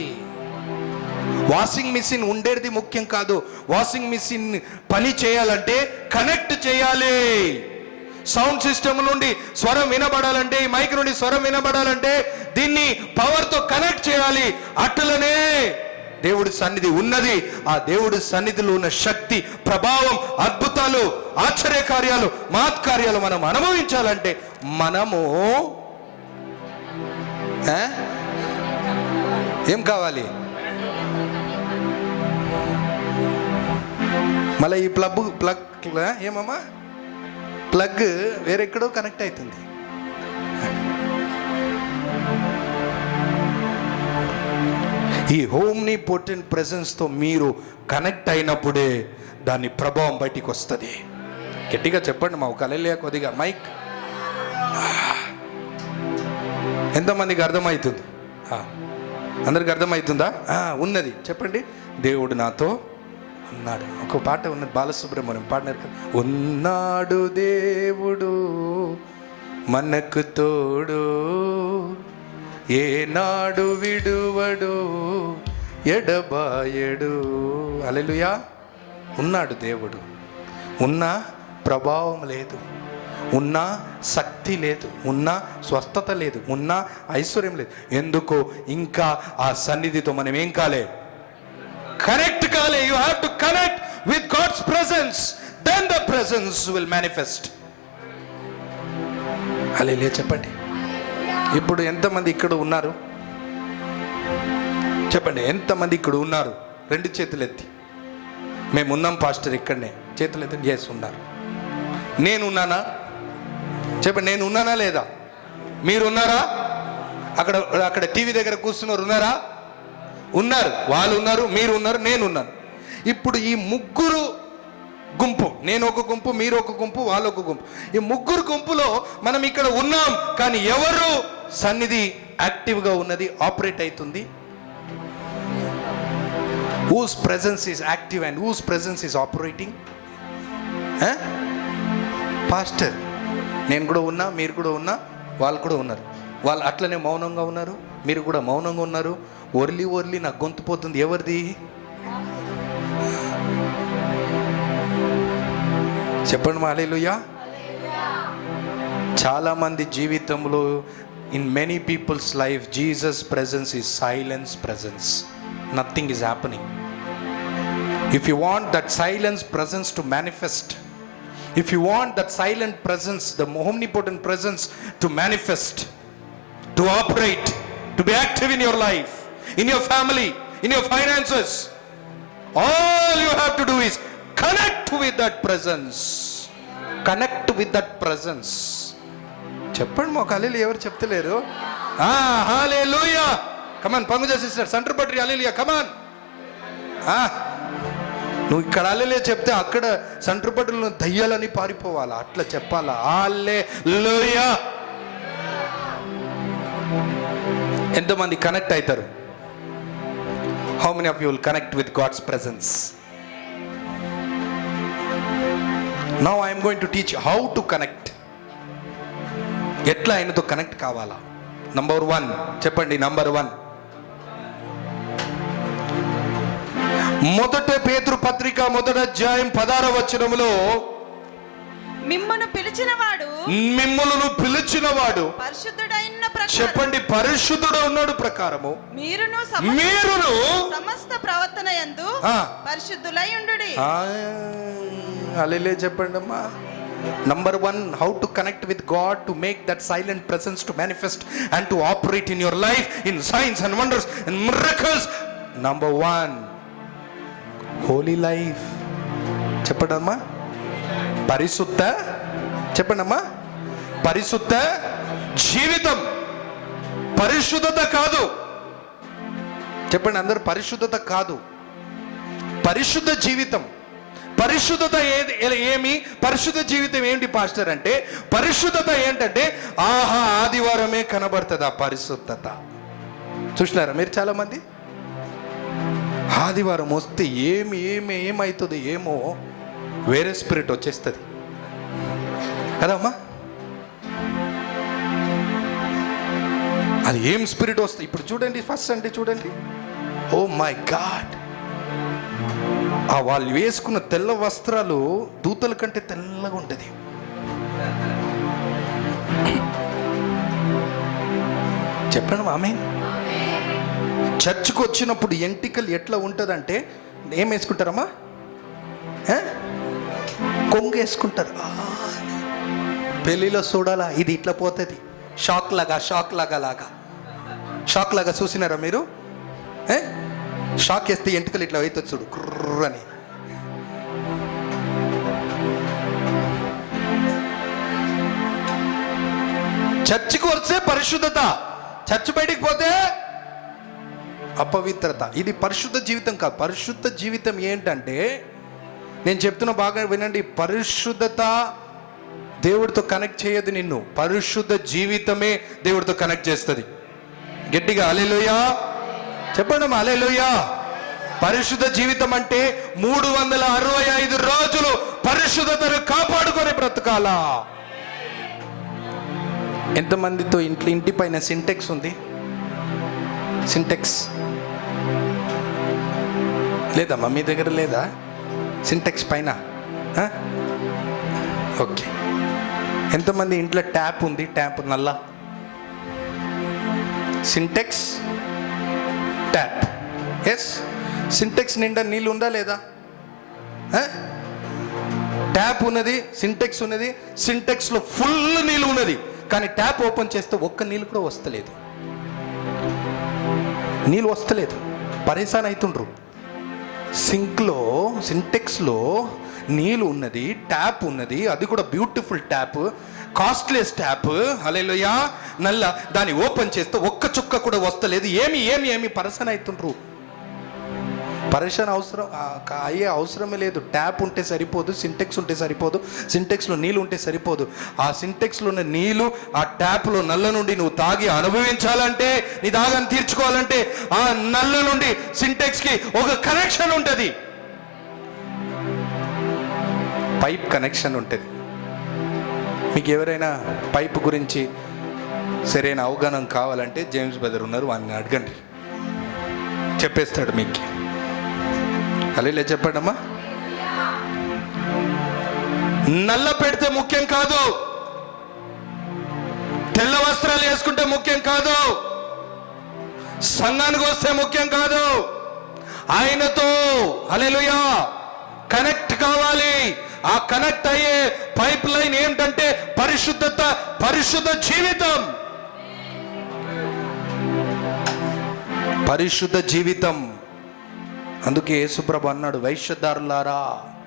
వాషింగ్ మిషన్ ఉండేది ముఖ్యం కాదు, వాషింగ్ మిషన్ పని చేయాలంటే కనెక్ట్ చేయాలి. సౌండ్ సిస్టమ్ నుండి స్వరం వినబడాలంటే, ఈ మైక్ నుండి స్వరం వినబడాలంటే దీన్ని పవర్తో కనెక్ట్ చేయాలి. అట్లనే దేవుడి సన్నిధి ఉన్నది. ఆ దేవుడి సన్నిధిలో ఉన్న శక్తి, ప్రభావం, అద్భుతాలు, ఆశ్చర్య కార్యాలు, మహత్కార్యాలు మనం అనుభవించాలంటే మనము ఏం కావాలి? మళ్ళీ ఈ ప్లగ్ ఏమమ్మా, ప్లగ్ వేరెక్కడో కనెక్ట్ అవుతుంది. ఈ ఓమ్నిపోటెంట్ ప్రెసెన్స్తో మీరు కనెక్ట్ అయినప్పుడే దాని ప్రభావం బయటికి వస్తుంది. గట్టిగా చెప్పండి మా ఒక హల్లెలూయా. కొద్దిగా మైక్ ఎంతమందికి అర్థమవుతుంది? అందరికి అర్థమవుతుందా? ఉన్నది. చెప్పండి, దేవుడు నాతో ఉన్నాడు. ఒక పాట ఉన్నది, బాలసుబ్రహ్మణ్యం పాడినారు కదా, ఉన్నాడు దేవుడు మనకు తోడు, ఏనాడు విడువడు ఎడబాయడు. హల్లెలూయా. ఉన్నాడు దేవుడు. ఉన్న ప్రభావం లేదు, ఉన్న శక్తి లేదు, ఉన్న స్వస్థత లేదు, ఉన్న ఐశ్వర్యం లేదు. ఎందుకు? ఇంకా ఆ సన్నిధితో మనం ఏం కాలే? కనెక్ట్ కాలే. You have to connect with God's presence, then the presence will manifest. Hallelujah చెప్పండి. ఇప్పుడు ఎంతమంది ఇక్కడ ఉన్నారు? చెప్పండి, ఎంతమంది ఇక్కడ ఉన్నారు? రెండు చేతులు ఎత్తి. మేము ఉన్నాం పాస్టర్ ఇక్కడనే. చేతులు ఎత్తి. ఎస్, ఉన్నారు. నేను ఉన్నానా? చెప్పండి, నేను ఉన్నానా లేదా? మీరు ఉన్నారా? అక్కడ టీవీ దగ్గర కూర్చున్నారు ఉన్నారా? ఉన్నారు. వాళ్ళు ఉన్నారు, మీరు ఉన్నారు, నేను ఉన్నాను. ఇప్పుడు ఈ ముగ్గురు గుంపు, నేను ఒక గుంపు, మీరు ఒక గుంపు, వాళ్ళు ఒక గుంపు. ఈ ముగ్గురు గుంపులో మనం ఇక్కడ ఉన్నాం, కానీ ఎవరు సన్నిధి యాక్టివ్గా ఉన్నది, ఆపరేట్ అవుతుంది? whose presence is active and whose presence is operating? Pastor, నేను కూడా ఉన్నా, మీరు కూడా ఉన్నా, వాళ్ళు కూడా ఉన్నారు. వాళ్ళు అట్లనే మౌనంగా ఉన్నారు, మీరు కూడా మౌనంగా ఉన్నారు. ఒర్లి నాకు గొంతు పోతుంది. ఎవరిది? చెప్పండి మా హల్లెలూయా. చాలా మంది జీవితంలో, in many people's life, Jesus presence is silence presence. Nothing is happening. If you want that silence presence to manifest, if you want that silent presence, the omnipotent presence to manifest, to operate, to be active in your life, in your family, in your finances, all you have to do is connect with that presence. Connect with that presence. చెప్పండి మా హల్లెలూయా. ఎవరు చెప్తలేరు? హల్లెలూయా. కమాన్ పంగుజ sister, centre పట్రి హల్లెలూయా. కమాన్. నువ్వు ఇక్కడ హల్లెలూయా చెప్తే అక్కడ centre పట్టులో దయ్యాలని పారిపోవాలా? అట్లా చెప్పాలా? హల్లెలూయా. ఎంతమంది కనెక్ట్ అవుతారు? How many of you will connect with God's presence? Now I'm going to teach how to connect. ఎట్లా ఆయనతో కనెక్ట్ కావాలా? నంబర్ 1 చెప్పండి. నంబర్ 1, మొదట పేతురు పత్రిక 1వ అధ్యాయం 16వ వచనములో, మిమ్మును పిలిచినవాడు పరిశుద్ధుడైన ప్రకారం, చెప్పండి, పరిశుద్ధుడు ఉన్నాడు ప్రకారము మీరును సమస్త ప్రవర్తన యందు పరిశుద్ధులై ఉండుడి. అలెలే చెప్పండి అమ్మా. Number 1, how to connect with God, to make that silent presence to manifest and to operate in your life in signs and wonders and miracles. Number 1, holy life. చెప్పండమ్మా. పరిశుద్ధ, చెప్పండమ్మా, పరిశుద్ధ జీవితం. పరిశుద్ధత కాదు, చెప్పండి అందరు, పరిశుద్ధత కాదు, పరిశుద్ధ జీవితం. పరిశుద్ధత ఏమి? పరిశుద్ధ జీవితం ఏంటి పాస్టర్ అంటే, పరిశుద్ధత ఏంటంటే ఆదివారమే కనబడుతుంది ఆ పరిశుద్ధత. చూసినారా మీరు? చాలా మంది ఆదివారం వస్తే ఏమవుతుంది ఏమో, వేరే స్పిరిట్ వచ్చేస్తుంది కదమ్మా. అది ఏం స్పిరిట్ వస్తుంది ఇప్పుడు చూడండి. ఫస్ట్ అంటే చూడండి, ఓ మై గాడ్, ఆ వాళ్ళు వేసుకున్న తెల్ల వస్త్రాలు దూతల కంటే తెల్లగా ఉంటుంది. చెప్పండి ఆమె. చర్చ్కి వచ్చినప్పుడు ఎంటికలు ఎట్లా ఉంటుందంటే, ఏం వేసుకుంటారమ్మా? కొంగు వేసుకుంటారు. పెళ్ళిలో చూడాలా, ఇది ఇట్లా పోతుంది, షాక్ లాగా చూసినారా మీరు? షాక్ వేస్తే ఎంటికలు ఇట్లా అవుతుంది చూడు, కుర్రని. చర్చికి వస్తే పరిశుద్ధత, చర్చ్ బయటికి పోతే అపవిత్రత. ఇది పరిశుద్ధ జీవితం కాదు. పరిశుద్ధ జీవితం ఏంటంటే, నేను చెప్తున్నా బాగా వినండి, పరిశుద్ధత దేవుడితో కనెక్ట్ చేయదు నిన్ను, పరిశుద్ధ జీవితమే దేవుడితో కనెక్ట్ చేస్తుంది. గట్టిగా హల్లెలూయా చెప్పండి. హల్లెలూయా. పరిశుద్ధ జీవితం అంటే 365 రోజులు పరిశుద్ధతను కాపాడుకొని బ్రతకాలా. ఎంతమందితో ఇంటి పైన సింటెక్స్ ఉంది? సింటెక్స్ లేదమ్మా మీ దగ్గర? లేదా సింటెక్స్ పైన? ఓకే. ఎంతమంది ఇంట్లో ట్యాప్ ఉంది? ట్యాప్ నల్ల సింటెక్స్ ట్యాప్. ఎస్, సింటెక్స్ నిండా నీళ్ళు ఉందా లేదా? ట్యాప్ ఉన్నది, సింటెక్స్ ఉన్నది, సింటెక్స్లో ఫుల్ నీళ్ళు ఉన్నది, కానీ ట్యాప్ ఓపెన్ చేస్తే ఒక్క నీళ్ళు కూడా వస్తలేదు. నీళ్ళు వస్తలేదు, పరేషాన్ అవుతుండ్రు. సింటెక్స్లో నీళ్ళు ఉన్నది, ట్యాప్ ఉన్నది, అది కూడా బ్యూటిఫుల్ ట్యాప్, కాస్ట్లెస్ ట్యాప్. హల్లెలూయా. నల్ల, దాన్ని ఓపెన్ చేస్తే ఒక్క చుక్క కూడా వస్తలేదు. ఏమి పరేషాన్ అవుతుండ్రు. పరేషాన్ అయ్యే అవసరమే లేదు. ట్యాప్ ఉంటే సరిపోదు, సింటెక్స్ ఉంటే సరిపోదు, సింటెక్స్లో నీళ్ళు ఉంటే సరిపోదు. ఆ సింటెక్స్లో ఉన్న నీళ్ళు ఆ ట్యాప్లో నల్ల నుండి నువ్వు తాగి అనుభవించాలంటే, నీ దాగాన్ని తీర్చుకోవాలంటే, ఆ నల్ల నుండి సింటెక్స్కి ఒక కనెక్షన్ ఉంటుంది, పైప్ కనెక్షన్ ఉంటుంది. మీకు ఎవరైనా పైప్ గురించి సరైన అవగాహన కావాలంటే జేమ్స్ బ్రదర్ ఉన్నారు, వాడిని అడగండి, చెప్పేస్తాడు మీకు. అలా చెప్పండమ్మా. నల్ల పెడితే ముఖ్యం కాదు, తెల్ల వస్త్రాలు వేసుకుంటే ముఖ్యం కాదు, సంఘానికి వస్తే ముఖ్యం కాదు, ఆయనతో హల్లెలూయా కనెక్ట్ కావాలి. ఆ కనెక్ట్ అయ్యే పైప్ లైన్ ఏంటంటే పరిశుద్ధత, పరిశుద్ధ జీవితం. పరిశుద్ధ జీవితం. అందుకే యేసుప్రభు అన్నాడు, వైశ్యదారులారా,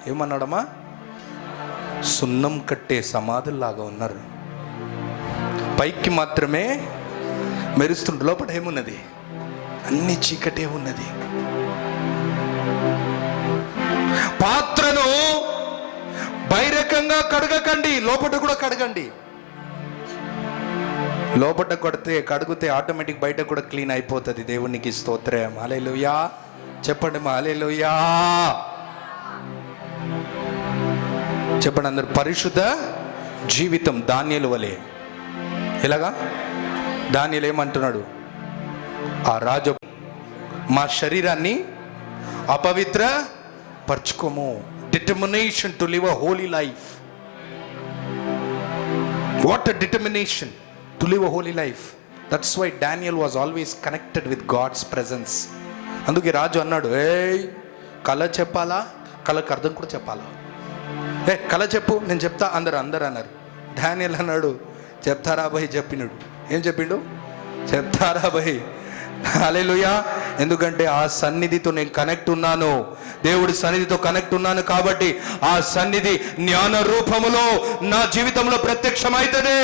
ఏమన్నాడమ్మా? సున్నం కట్టే సమాధుల్లాగా ఉన్నారు, పైకి మాత్రమే మెరుస్తుండ్రు, లోపల ఏమున్నది? అన్ని చీకటే ఉన్నది. పాత్రను బహిరంగంగా కడగకండి, లోపల కూడా కడగండి. లోపల కడిగితే ఆటోమేటిక్ బయట కూడా క్లీన్ అయిపోతుంది. దేవునికి స్తోత్రం. హల్లెలూయా చెప్పండి మా హల్లెలూయా. చెప్పండి అందరు, పరిశుద్ధ జీవితం దానియేలు వలె. ఎలాగా? దానియేలు ఏమంటున్నాడు? ఆ రాజు మా శరీరాన్ని అపవిత్ర పరచుకోము. Determination to live a holy life. What a determination to live a holy life. That's why Daniel was always connected with God's presence. అందుకే రాజు అన్నాడు, ఏయ్ కళ చెప్పాలా, కళకు అర్థం కూడా చెప్పాలా. కళ చెప్పు, నేను చెప్తా. అందరు అన్నారు. డానియల్ అన్నాడు, చెప్తారా భయ్? చెప్పినాడు. ఏం చెప్పిండు? చెప్తారా భయ్? హల్లెలూయా. ఎందుకంటే ఆ సన్నిధితో నేను కనెక్ట్ ఉన్నాను, దేవుడి సన్నిధితో కనెక్ట్ ఉన్నాను. కాబట్టి ఆ సన్నిధి జ్ఞాన రూపములో నా జీవితంలో ప్రత్యక్షమైతది.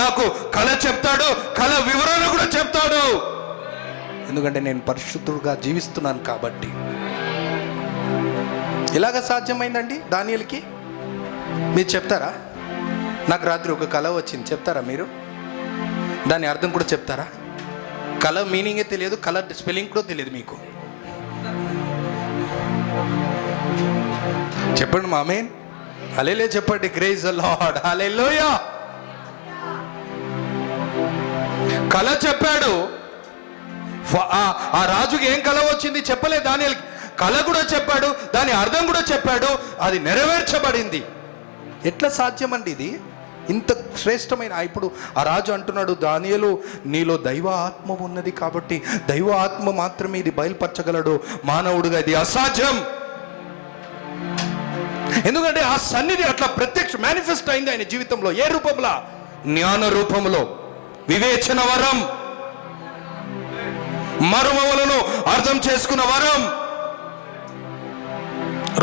నాకు కళ చెప్తాడు, కళ వివరణ కూడా చెప్తాడు. ఎందుకంటే నేను పరిశుద్ధుడుగా జీవిస్తున్నాను కాబట్టి. ఎలాగ సాధ్యమైందండి దానియేలుకి? మీరు చెప్తారా? నాకు రాత్రి ఒక కళ వచ్చింది, చెప్తారా మీరు? దాని అర్థం కూడా చెప్తారా? కళ మీనింగే తెలియదు, కళ స్పెల్లింగ్ కూడా తెలియదు మీకు. చెప్పండి ఆమేన్. హల్లెలూయా చెప్పండి. Praise the lord. హల్లెలూయా. కళ చెప్పాడు. ఆ రాజుకి ఏం కళ వచ్చింది చెప్పలేదు దానియేలుకి. కళ కూడా చెప్పాడు, దాని అర్థం కూడా చెప్పాడు, అది నెరవేర్చబడింది. ఎట్లా సాధ్యమండి ఇది? ఇంత శ్రేష్టమైన. ఇప్పుడు ఆ రాజు అంటున్నాడు, దానియేలు నీలో దైవ ఆత్మ ఉన్నది కాబట్టి దైవ ఆత్మ మాత్రమే ఇది బయలుపరచగలడు, మానవుడుగా ఇది అసాధ్యం. ఎందుకంటే ఆ సన్నిధి అట్లా ప్రత్యక్ష మేనిఫెస్ట్ అయింది ఆయన జీవితంలో. ఏ రూపంలో? జ్ఞాన రూపంలో, వివేచన వరం, మర్మములను అర్థం చేసుకున్న వరం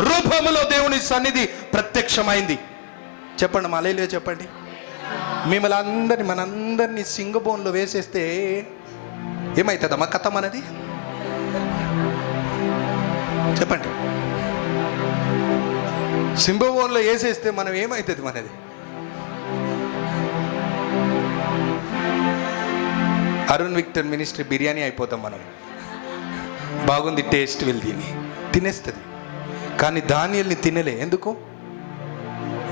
రూపములో దేవుని సన్నిధి ప్రత్యక్షమైంది. చెప్పండి హల్లెలూయా చెప్పండి. మిమ్మల్ని అందరినీ మనందరినీ సింగబోన్లో వేసేస్తే ఏమవుతుందమ్మా కథ మనది? చెప్పండి. సింగబోన్లో వేసేస్తే మనం ఏమవుతుంది మనది? అరుణ్ విక్టర్ మినిస్ట్రీ బిర్యానీ అయిపోతాం మనం. బాగుంది, టేస్ట్ వెళ్ళి తినేస్తుంది. కానీ దానియేలుని తినలే. ఎందుకు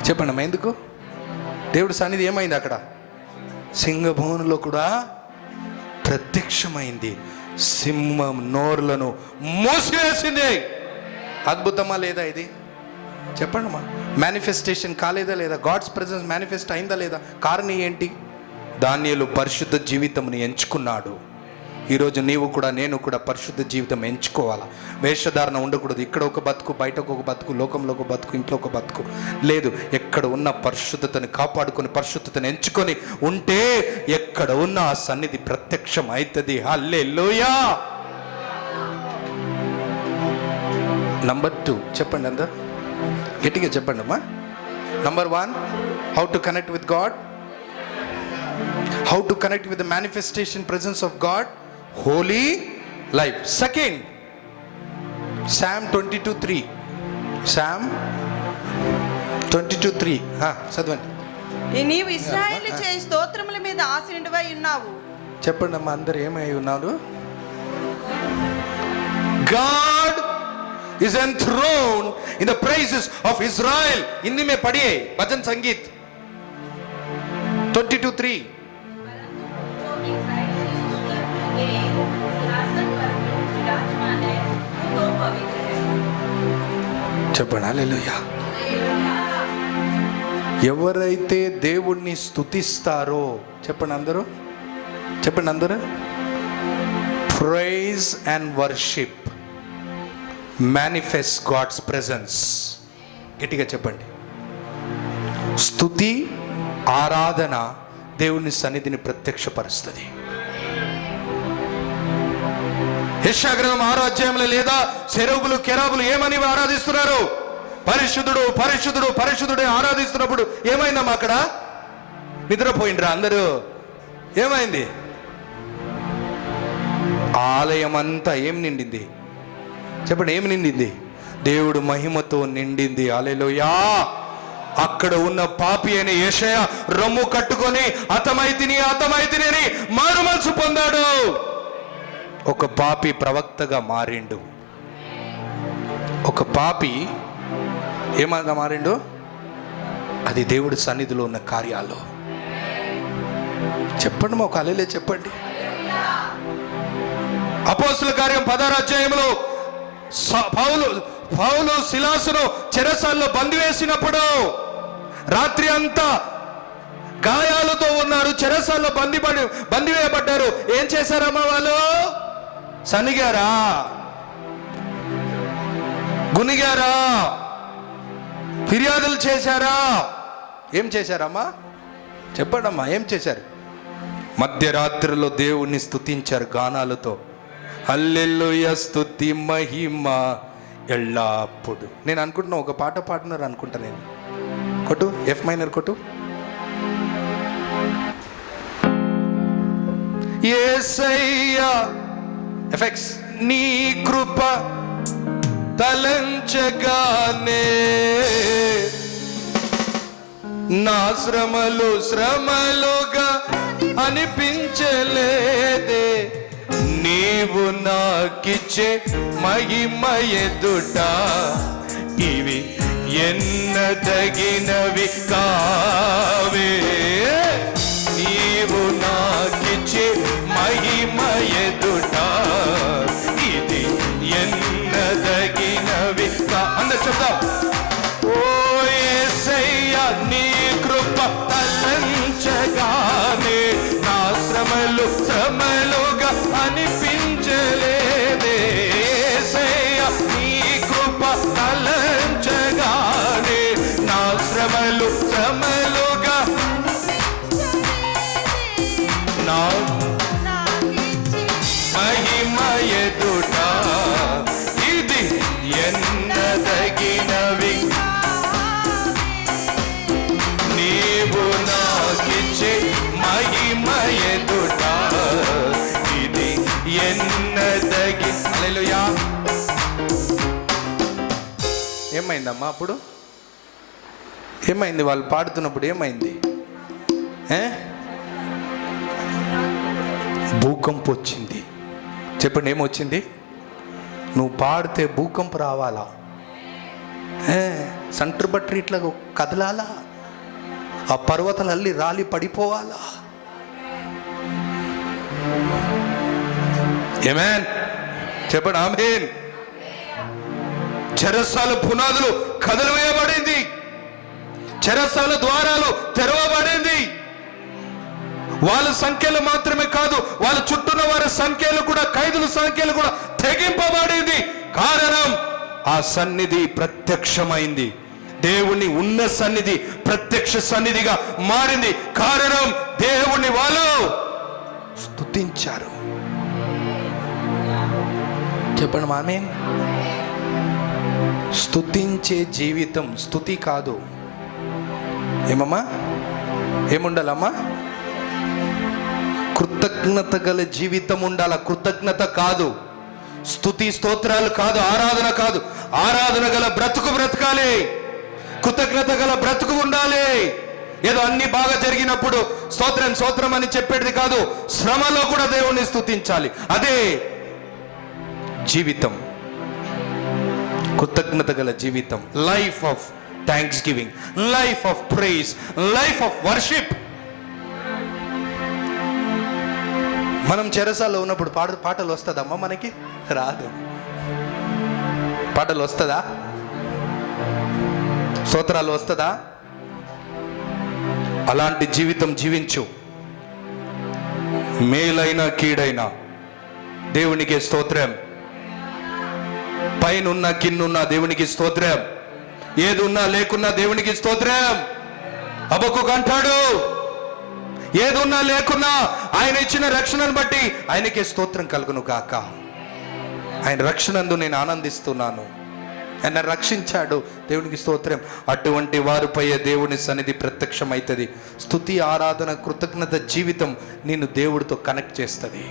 చెప్పండి అమ్మా? ఎందుకు? దేవుడి సన్నిధి ఏమైంది అక్కడ? సింహభూమిలో కూడా ప్రత్యక్షమైంది. సింహం నోరులను మూసివేసింది. అద్భుతమా లేదా ఇది? చెప్పండి అమ్మా. మేనిఫెస్టేషన్ కాలేదా లేదా? గాడ్స్ ప్రెజెన్స్ మేనిఫెస్ట్ అయిందా లేదా? కారణం ఏంటి? దానియేలు పరిశుద్ధ జీవితంని ఎంచుకున్నాడు. ఈరోజు నీవు కూడా నేను కూడా పరిశుద్ధ జీవితం ఎంచుకోవాలా. వేషధారణ ఉండకూడదు. ఇక్కడ ఒక బతుకు, బయటకు ఒక బతుకు, లోకంలో ఒక బతుకు, ఇంట్లో ఒక బతుకు లేదు. ఎక్కడ ఉన్న పరిశుద్ధతని కాపాడుకొని పరిశుద్ధతని ఎంచుకొని ఉంటే ఎక్కడ ఉన్న ఆ సన్నిధి ప్రత్యక్షం అవుతుంది. హల్లెలూయా. నంబర్ 2 చెప్పండి అందరు, గట్టిగా చెప్పండి అమ్మా. Number 1, how to connect with God. How to connect with the manifestation presence of God? Holy life. Second, Psalm 22:3. Psalm 22:3. చదవండి. నీవు ఇశ్రాయేలు చేయి స్తోత్రముల మీద ఆసీనుడివై ఉన్నావు. చెప్పండి అమ్మా అందరు ఏమై ఉన్నారు? God is enthroned in the praises of Israel. Hindi में पढ़िए भजन संगीत 22:3. చెప్పండి హల్లెలూయా. ఎవరైతే దేవుణ్ణి స్తుతిస్తారో చెప్పండి అందరూ, చెప్పండి అందరూ. Praise and worship manifest God's presence. గట్టిగా చెప్పండి. స్తుతి ఆరాధన దేవుని సన్నిధిని ప్రత్యక్షపరుస్తుంది. యెషయా గ్రంథం 6వ అధ్యాయంలో లేదా సెరూబులు కెరూబులు ఏమని ఆరాధిస్తున్నారు? పరిశుద్ధుడు పరిశుద్ధుడు పరిశుద్ధుడే ఆరాధిస్తున్నప్పుడు ఏమైందమ్మా అక్కడ? నిద్రపోయిండ్రా అందరూ? ఏమైంది? ఆలయం అంతా ఏం నిండింది? చెప్పండి, ఏం నిండింది? దేవుడు మహిమతో నిండింది. హల్లెలూయా. అక్కడ ఉన్న పాపి అయిన యెషయా రొమ్ము కట్టుకొని హతమైతిని అని మారు మనసు పొందాడు. ఒక పాపి ప్రవక్తగా మారిండు. ఒక పాపి ఏమగా మారిండు? అది దేవుడి సన్నిధిలో ఉన్న కార్యాలు. చెప్పండి మా ఒక అలెలే చెప్పండి. అపోస్తుల కార్యం 16వ అధ్యాయంలో పౌలు సిలాసును చెరసాల్లో బందివేసినప్పుడు రాత్రి అంతా గాయాలతో ఉన్నారు, చెరసాల్లో బందివేయబడ్డారు. ఏం చేశారమ్మా వాళ్ళు? సనిగారా, గునిగారా, ఫిర్యాదులు చేశారా? ఏం చేశారమ్మా? చెప్పండమ్మా, ఏం చేశారు? మధ్యరాత్రిలో దేవుణ్ణి స్తుతించారు గానాలతో. హల్లెలూయా, స్తుతి మహిమ ఎల్లప్పుడు. నేను అనుకుంటున్నా ఒక పాట పాడుతున్నారు అనుకుంటా. నేను కొట్టు, ఎఫ్ మైనర్ కొట్టు. యేసయ్యా, ఎఫెక్ట్స్. నీ కృప తలంచగానే నా శ్రమలుగా అనిపించలేదే. నీవు నాకిచ్చే మహిమ ఎదుట ఇవి ఎన్నదగినవి కావే. నీవు నాకిచ్చే మహిమ ఎదుట ఇది ఎన్నదగినవి అందరు చెప్తాం. ఓ యేసయ్యా, నీ కృప తలంచగానే నా శ్రమలుగా అనిపించలేదే. యేసయ్యా, నీ కృప తలంచగానే నా శ్రమలుగా నా మహిమ ఎదుట ఇది ఎన్నదగినవి. నీవు నాకిచ్చే మహిమ ఎదుట ఇది ఎన్నదగి. హల్లెలూయా. ఏమైందమ్మా అప్పుడు? ఏమైంది? వాళ్ళు పాడుతున్నప్పుడు ఏమైంది? భూకంపం వచ్చింది. చెప్పండి, ఏమొచ్చింది? నువ్వు పాడితే భూకంపం రావాలా? సెంటర్ బట్టి ఇట్లా కదలాలా? ఆ పర్వతాలు అల్లి రాలి పడిపోవాలా? ఆమేన్ చెప్పండి, ఆమేన్. చెరసాల పునాదులు కదలవేయబడింది, చెరసాల ద్వారాలు తెరవబడింది. వాళ్ళ సంఖ్యలు మాత్రమే కాదు, వాళ్ళ చుట్టూన్న వారి సంఖ్యలు కూడా, ఖైదుల సంఖ్యలు కూడా తెగింపబడింది. కారణం, ఆ సన్నిధి ప్రత్యక్షమైంది. దేవుని ఉన్న సన్నిధి ప్రత్యక్ష సన్నిధిగా మారింది. కారణం, దేవుని వాళ్ళు స్తుతించారు. చెప్పండి ఆమేన్. స్తుతించే జీవితం స్తుతి కాదు. ఏమమ్మా? ఏముండాలమ్మా? కృతజ్ఞత గల జీవితం ఉండాల. కృతజ్ఞత కాదు, స్తుతి స్తోత్రాలు కాదు, ఆరాధన కాదు. ఆరాధన గల బ్రతుకు బ్రతకాలి, కృతజ్ఞత గల బ్రతుకు ఉండాలి. ఏదో అన్ని బాగా జరిగినప్పుడు స్తోత్రం స్తోత్రం అని చెప్పేది కాదు, శ్రమలో కూడా దేవుణ్ణి స్తుతించాలి. అదే జీవితం, కృతజ్ఞత గల జీవితం. Life of thanksgiving, life of praise, life of worship. మనం చెరసాల్లో ఉన్నప్పుడు పాటలు వస్తుందమ్మా? మనకి రాదు. పాటలు వస్తుందా? స్తోత్రాలు వస్తుందా? అలాంటి జీవితం జీవించు. మేలైన కీడైనా దేవునికి స్తోత్రం, పైనున్న కిందున్న దేవునికి స్తోత్రం, ఏదున్నా లేకున్నా దేవునికి స్తోత్రం. హబక్కూకు అంటాడు, ఏదున్నా లేకున్నా ఆయన ఇచ్చిన రక్షణను బట్టి ఆయనకే స్తోత్రం కలుగును గాక. ఆయన రక్షణందు నేను ఆనందిస్తున్నాను, ఆయన రక్షించాడు, దేవునికి స్తోత్రం. అటువంటి వారిపై దేవుని సన్నిధి ప్రత్యక్షమవుతుంది. స్తుతి, ఆరాధన, కృతజ్ఞత జీవితం నిన్ను దేవుడితో కనెక్ట్ చేస్తుంది.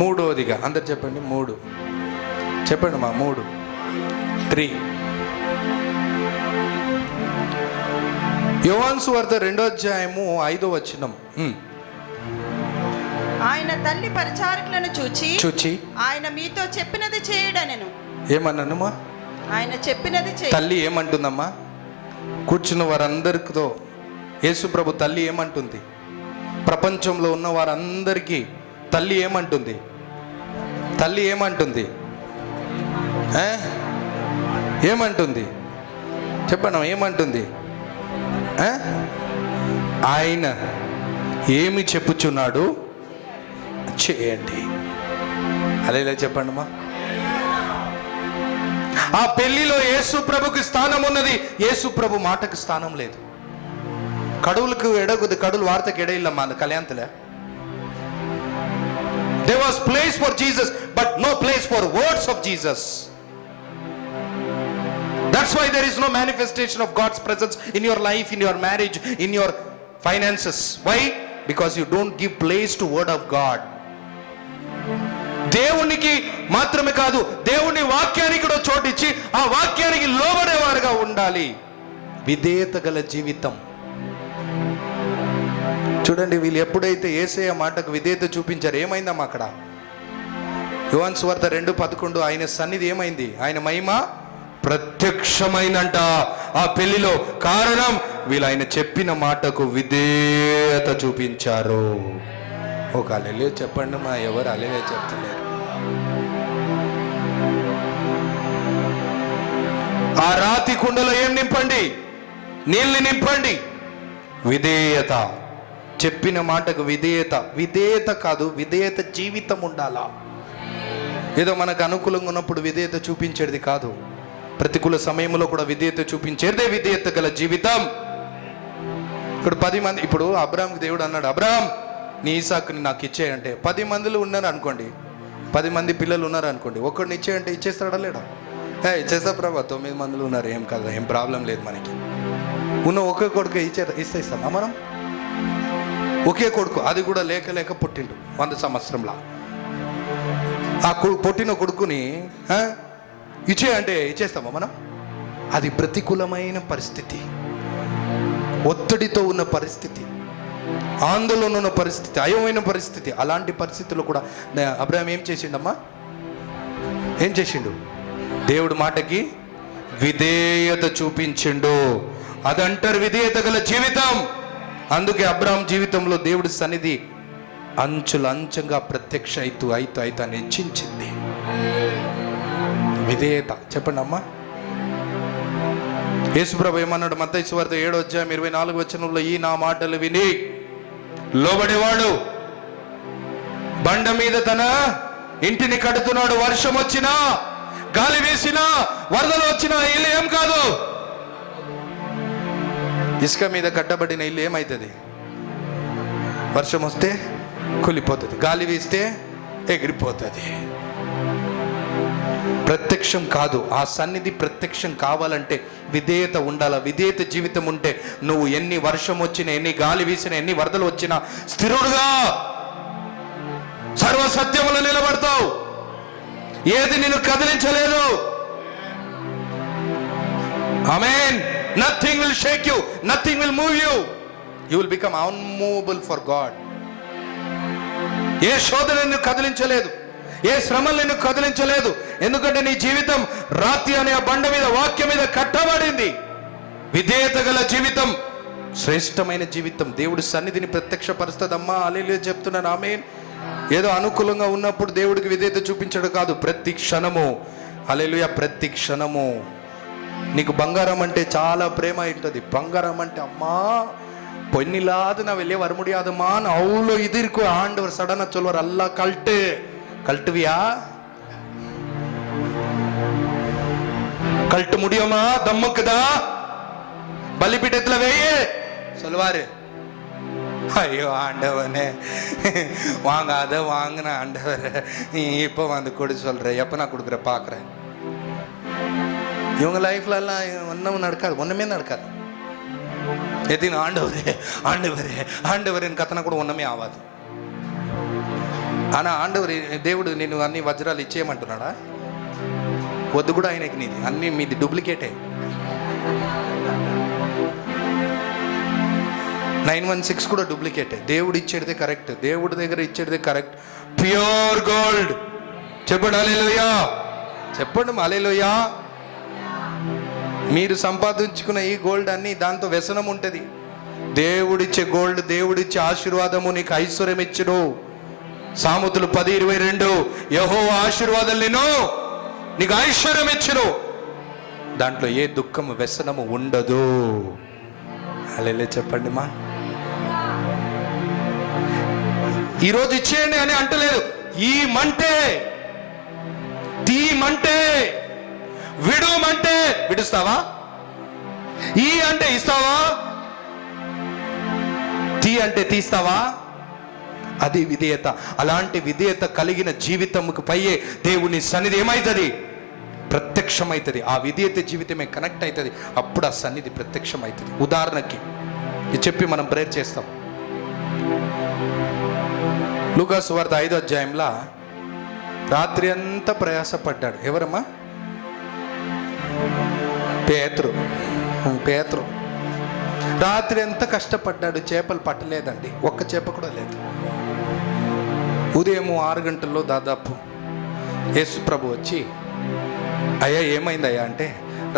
మూడోదిగా అందరు చెప్పండి, 3 చెప్పండి మా 3 యోహాను సువార్త 2వ అధ్యాయము 5వ వచనం. ఆయన తల్లి పరిచారకులను చూచి చూచి ఆయన మీతో చెప్పినది చేయడనెను. ఏమన్నానమ్మా? ఆయన చెప్పినది చెయ్యి. తల్లి ఏమంటుందమ్మా? కూర్చున్న వారందరితో యేసు ప్రభు తల్లి ఏమంటుంది? ప్రపంచంలో ఉన్న వారందరికీ తల్లి ఏమంటుంది? తల్లి ఏమంటుంది? ఏమంటుంది చెప్పండి, ఏమంటుంది? ఆయన ఏమి చెప్పుచున్నాడు చేయండి. అలా చెప్పండి అమ్మా. ఆ పెళ్లిలో యేసు ప్రభుకి స్థానం ఉన్నది, యేసు ప్రభు మాటకు స్థానం లేదు. కడువులకు ఎడగుది, కడువులు వార్తకు ఎడయిల్లమ్మా అందు కళ్యాణతలే. There was place for Jesus but no place for words of Jesus. That's why there is no manifestation of God's presence in your life, in your marriage, in your finances. Why? Because you don't give place to word of God. దేవునికి మాత్రమే కాదు, దేవుని వాక్యానికి కూడా చోటిచ్చి ఆ వాక్యానికి లోబడేవారుగా ఉండాలి. విధేయత గల జీవితం. చూడండి, వీళ్ళు ఎప్పుడైతే యేసయ్య మాటకు విధేయత చూపించారు, ఏమైందమ్మా అక్కడ? యోహాను సువార్త 2:11, ఆయన సన్నిధి ఏమైంది? ఆయన మహిమ ప్రత్యక్షమైందంట ఆ పెళ్లిలో. కారణం, వీళ్ళు ఆయన చెప్పిన మాటకు విధేయత చూపించారు. ఒక అల్లెలే చెప్పండి మా, ఎవరు అల్లెలే చెప్తలేరు. ఆ రాతి కుండలో ఏం నింపండి? నీళ్ళని నింపండి. విధేయత. చెప్పిన మాటకు విధేయత. విధేయత కాదు, విధేయత జీవితం ఉండాలా. ఏదో మనకు అనుకూలంగా ఉన్నప్పుడు విధేయత చూపించేది కాదు, ప్రతికూల సమయంలో కూడా విధేయత చూపించేదే విధేయత గల జీవితం. ఇప్పుడు 10 మంది, ఇప్పుడు అబ్రాహాంకి దేవుడు అన్నాడు, అబ్రాహాం నీ ఇసాకుని నాకు ఇచ్చేయంటే 10 మందిలో ఉన్నారు అనుకోండి, 10 మంది పిల్లలు ఉన్నారు అనుకోండి, ఒక్కడిని ఇచ్చేయంటే ఇచ్చేస్తాడా లేడా? ఇచ్చేస్తా ప్రభా, 9 మందిలో ఉన్నారు, ఏం కదా, ఏం ప్రాబ్లం లేదు మనకి. ఉన్న ఒకే కొడుకు ఇస్తామా మనం? ఒకే కొడుకు, అది కూడా లేక లేక పుట్టిండు 100 సంవత్సరంలా. ఆ పుట్టిన కొడుకుని ఇచ్చేయంటే ఇచ్చేస్తామా మనం? అది ప్రతికూలమైన పరిస్థితి, ఒత్తిడితో ఉన్న పరిస్థితి, ఆందోళన ఉన్న పరిస్థితి, అయమైన పరిస్థితి. అలాంటి పరిస్థితుల్లో కూడా అబ్రాహాం ఏం చేసిండమ్మా? ఏం చేసిండు? దేవుడి మాటకి విధేయత చూపించిండు. అదంటారు విధేయత గల జీవితం. అందుకే అబ్రాహాం జీవితంలో దేవుడి సన్నిధి అంచెంగా ప్రత్యక్ష అయితూ హెచ్చించింది. విధేయత. చెప్పండి అమ్మా. యేసుప్రభు ఏమన్నాడు? మత్తయి సువార్త 7:24 ఈ నా మాటలు విని లోబడేవాడు బండ మీద తన ఇంటిని కడుతున్నాడు, వర్షం వచ్చినా, గాలి వేసినా, వరదలు వచ్చినా ఇల్లు ఏం కాదు. ఇసుక మీద కట్టబడిన ఇల్లు ఏమవుతుంది? వర్షం వస్తే కూలిపోతుంది, గాలి వీస్తే ఎగిరిపోతుంది. ప్రత్యక్షం కాదు, ఆ సన్నిధి ప్రత్యక్షం కావాలంటే విధేయత ఉండాల. విధేయత జీవితం ఉంటే నువ్వు ఎన్ని వర్షం వచ్చినా, ఎన్ని గాలి వీసినా, ఎన్ని వరదలు వచ్చినా స్థిరుడుగా సర్వసత్యములో నిలబడతావు. ఏది నిన్ను కదిలించలేదు. ఆమేన్. Nothing will shake you, nothing will move you. You will become unmovable for God. ఏ శోధన నిన్ను కదిలించలేదు, ఏ శ్రమలు నిన్ను కదిలించలేదు. ఎందుకంటే నీ జీవితం రాతి అనే ఆ బండ మీద, వాక్యం మీద కట్టబడింది. విధేయత గల జీవితం శ్రేష్టమైన జీవితం. దేవుడి సన్నిధిని ప్రత్యక్షపరుస్తుందమ్మా. హల్లెలూయా చెప్తున్నాను. ఆమేన్. ఏదో అనుకూలంగా ఉన్నప్పుడు దేవుడికి విధేయత చూపించడం కాదు, ప్రతి క్షణము. హల్లెలూయా. ప్రతి క్షణము. నీకు బంగారం అంటే చాలా ప్రేమ ఉంటుంది. బంగారం అంటే அம்மா பொன்னில்லாத நான் வெளியே வர முடியாதுமான்னு அவ்வளோ இது இருக்கும். ஆண்டவர் சடனா சொல்வார், அல்லா கழட்டுவியா? கழட்ட முடியுமா? தம்முக்குதா? பலிபீடத்துல வேயே சொல்வாரு. ஐயோ ஆண்டவனே, வாங்காத வாங்கின ஆண்டவர், நீ இப்போ வந்து கொடு சொல்ற, எப்போ நான் கொடுக்குற பார்க்குறேன். இவங்க லைஃப்ல எல்லாம் ஒன்றும் நடக்காது, ஒன்றுமே நடக்காது. எதின் ஆண்டவரே ஆண்டவரே ஆண்டவரேன்னு கத்தனா கூட ஒன்றுமே ஆகாது. ஆனால் ఆండవరు దేవుడు నేను అన్ని వజ్రాలు ఇచ్చేయమంటున్నాడా? వద్దు కూడా ఆయనకి. నీది అన్ని మీది డూప్లికేటే. 916 కూడా డూప్లికేటే. దేవుడు ఇచ్చేదే కరెక్ట్, దేవుడి దగ్గర ఇచ్చేదే కరెక్ట్. Pure gold. చెప్పండి హల్లెలూయా. చెప్పండి హల్లెలూయా. మీరు సంపాదించుకున్న ఈ గోల్డ్ అన్ని దాంతో వ్యసనం ఉంటుంది. దేవుడిచ్చే గోల్డ్, దేవుడిచ్చే ఆశీర్వాదము నీకు ఐశ్వర్యం ఇచ్చును. సామెతలు 10:22 యెహోవా ఆశీర్వాదాలు నీకు ఐశ్వర్యం ఇచ్చును, దాంట్లో ఏ దుఃఖము వ్యసనము ఉండదు. అలా చెప్పండి మా. ఈరోజు ఇచ్చేయండి అని అంటలేదు. ఈ మంటే, తీమంటే, విడుమంటే విడుస్తావా? ఈ అంటే ఇస్తావా? తీ అంటే తీస్తావా? అది విధేయత. అలాంటి విధేయత కలిగిన జీవితంకు పయ్యే దేవుని సన్నిధి ఏమవుతుంది? ప్రత్యక్షమవుతుంది. ఆ విధేయత జీవితమే కనెక్ట్ అవుతుంది. అప్పుడు ఆ సన్నిధి ప్రత్యక్షమవుతుంది. ఉదాహరణకి ఇది చెప్పి మనం ప్రేయర్ చేస్తాం. లూకా సువార్త 5వ అధ్యాయంలో రాత్రి అంతా ప్రయాసపడ్డాడు. ఎవరమ్మా? పేతురు రాత్రి ఎంత కష్టపడ్డాడు. చేపలు పట్టలేదండి, ఒక్క చేప కూడా లేదు. ఉదయం 6 గంటల్లో దాదాపు యేసు ప్రభు వచ్చి, అయ్యా ఏమైందయ్యా అంటే,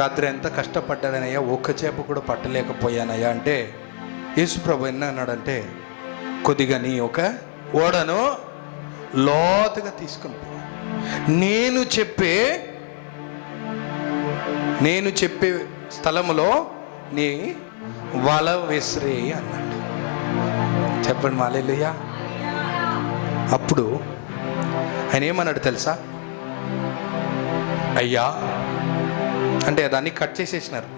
రాత్రి ఎంత కష్టపడ్డానయ్యా, ఒక్క చేప కూడా పట్టలేకపోయానయ్యా అంటే, యేసు ప్రభు అన్నాడంటే, కొద్దిగా నీ ఒక ఓడను లోతుగా తీసుకుని పో, నేను చెప్పే స్థలములో నీ వల విసిరే అన్నాడు. చెప్పండి హల్లెలూయా. అప్పుడు ఆయన ఏమన్నాడు తెలుసా? అయ్యా అంటే దాన్ని కట్ చేసేసినారు.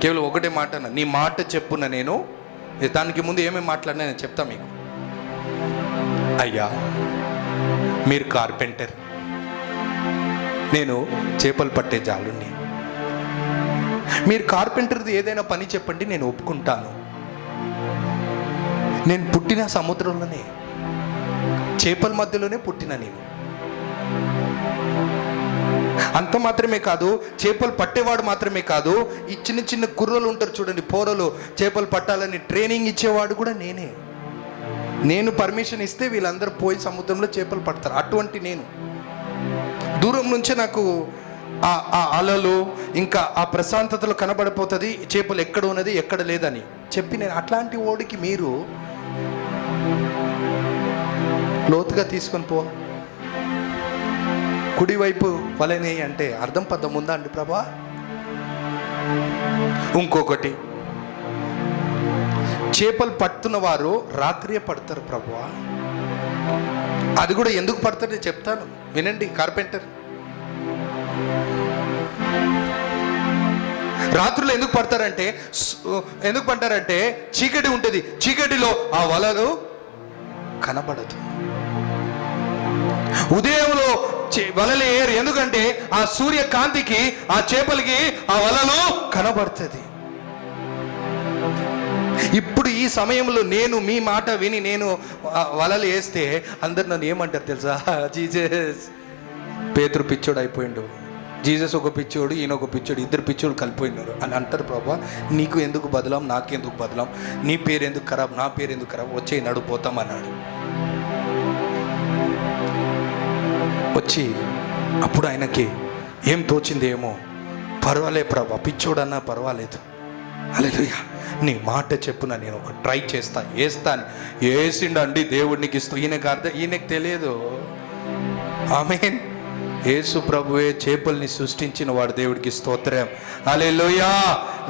కేవలం ఒకటే మాట అన్న, నీ మాట చెప్పున నేను. దానికి ముందు ఏమేమి మాట్లాడినా నేను చెప్తా మీకు. అయ్యా మీరు కార్పెంటర్, నేను చేపలు పట్టే జాలుని. మీరు కార్పెంటర్ది ఏదైనా పని చెప్పండి, నేను ఒప్పుకుంటాను. నేను పుట్టిన సముద్రంలోనే, చేపల మధ్యలోనే పుట్టిన నేను. అంత మాత్రమే కాదు, చేపలు పట్టేవాడు మాత్రమే కాదు, ఈ చిన్న చిన్న కుర్రలు ఉంటారు చూడండి, పోరలు, చేపలు పట్టాలని ట్రైనింగ్ ఇచ్చేవాడు కూడా నేనే. నేను పర్మిషన్ ఇస్తే వీళ్ళందరూ పోయి సముద్రంలో చేపలు పడతారు. అటువంటి నేను దూరం నుంచే నాకు ఆ అలలు ఇంకా ఆ ప్రశాంతతలో కనబడిపోతుంది, చేపలు ఎక్కడ ఉన్నది ఎక్కడ లేదని చెప్పి నేను. అట్లాంటి ఓడికి మీరు లోతుగా తీసుకొని పో, కుడివైపు వలనే అంటే అర్థం పద్ధం ఉందా అండి ప్రభా? ఇంకొకటి, చేపలు పడుతున్న వారు రాత్రియే పడతారు ప్రభువా. అది కూడా ఎందుకు పడతారో చెప్తాను వినండి. కార్పెంటర్ రాత్రులు ఎందుకు పడతారంటే చీకటి ఉంటుంది, చీకటిలో ఆ వలలు కనబడదు. ఉదయంలో వలలు ఏరు, ఎందుకంటే ఆ సూర్యకాంతికి ఆ చేపలకి ఆ వలలు కనబడుతుంది. ఇప్పుడు ఈ సమయంలో నేను మీ మాట విని నేను వలలు వేస్తే అందరు నన్ను ఏమంటారు తెలుసా? జీసస్ పేతురు పిచ్చోడు అయిపోయిండు, జీసస్ ఒక పిచ్చోడు, ఈయన ఒక పిచ్చోడు, ఇద్దరు పిచ్చోడు కలిపోయినారు అని అంటారు. ప్రభా నీకు ఎందుకు బదలాం, నాకెందుకు బదలాం, నీ పేరు ఎందుకు ఖరాబ్, నా పేరు ఎందుకు ఖరాబ్, వచ్చే నడిపోతాం అన్నాడు. వచ్చి అప్పుడు ఆయనకి ఏం తోచిందేమో, పర్వాలే ప్రభా, పిచ్చోడన్నా పర్వాలేదు, హల్లెలూయా, నీ మాట చెప్పున నేను ఒక ట్రై వేస్తాను. వేసిండండి దేవుడికి ఇస్తూ. ఈయనకు తెలియదు. ఆమేన్. యేసు ప్రభువే చేపల్ని సృష్టించిన వాడు, దేవుడికి స్తోత్రం, హల్లెలూయా.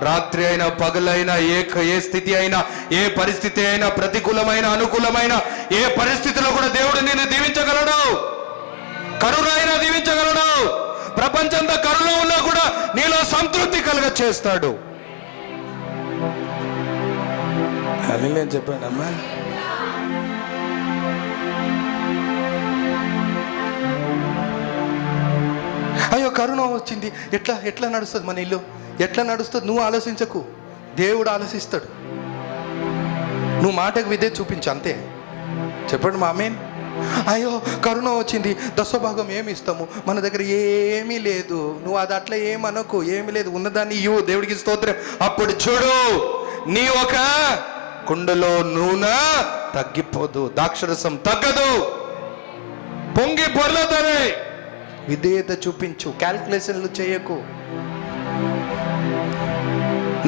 రాత్రి అయినా పగలైనా ఏ స్థితి అయినా, ఏ పరిస్థితి అయినా, ప్రతికూలమైన అనుకూలమైన ఏ పరిస్థితిలో కూడా దేవుడు నిన్ను దీవించగలడు. కరుణైనా దీవించగలడు. ప్రపంచంతో కరుణ ఉన్నా కూడా నీలో సంతృప్తి కలుగ చేస్తాడు. అది నేను చెప్పానమ్మా. అయ్యో కరుణ వచ్చింది, ఎట్లా నడుస్తుంది మన ఇల్లు, ఎట్లా నడుస్తుంది? నువ్వు ఆలోచించకు, దేవుడు ఆలోచిస్తాడు. నువ్వు మాటకు విధే చూపించు అంతే. చెప్పండి మా ఆమేన్. అయ్యో కరుణ వచ్చింది, 10వ భాగం ఏమి ఇస్తాము, మన దగ్గర ఏమీ లేదు, నువ్వు అది అట్లా ఏమనకు, ఏమీ లేదు, ఉన్నదాన్ని ఇవ్వు, దేవుడికి స్తోత్రం. అప్పుడు చూడు, నీ ఒక కుండలో నూనె తగ్గిపోదు, ద్రాక్షరసం తగ్గదు, పొంగి పొర్లుతుంది. విధేయత చూపించు, క్యాల్కులేషన్లు చేయకు.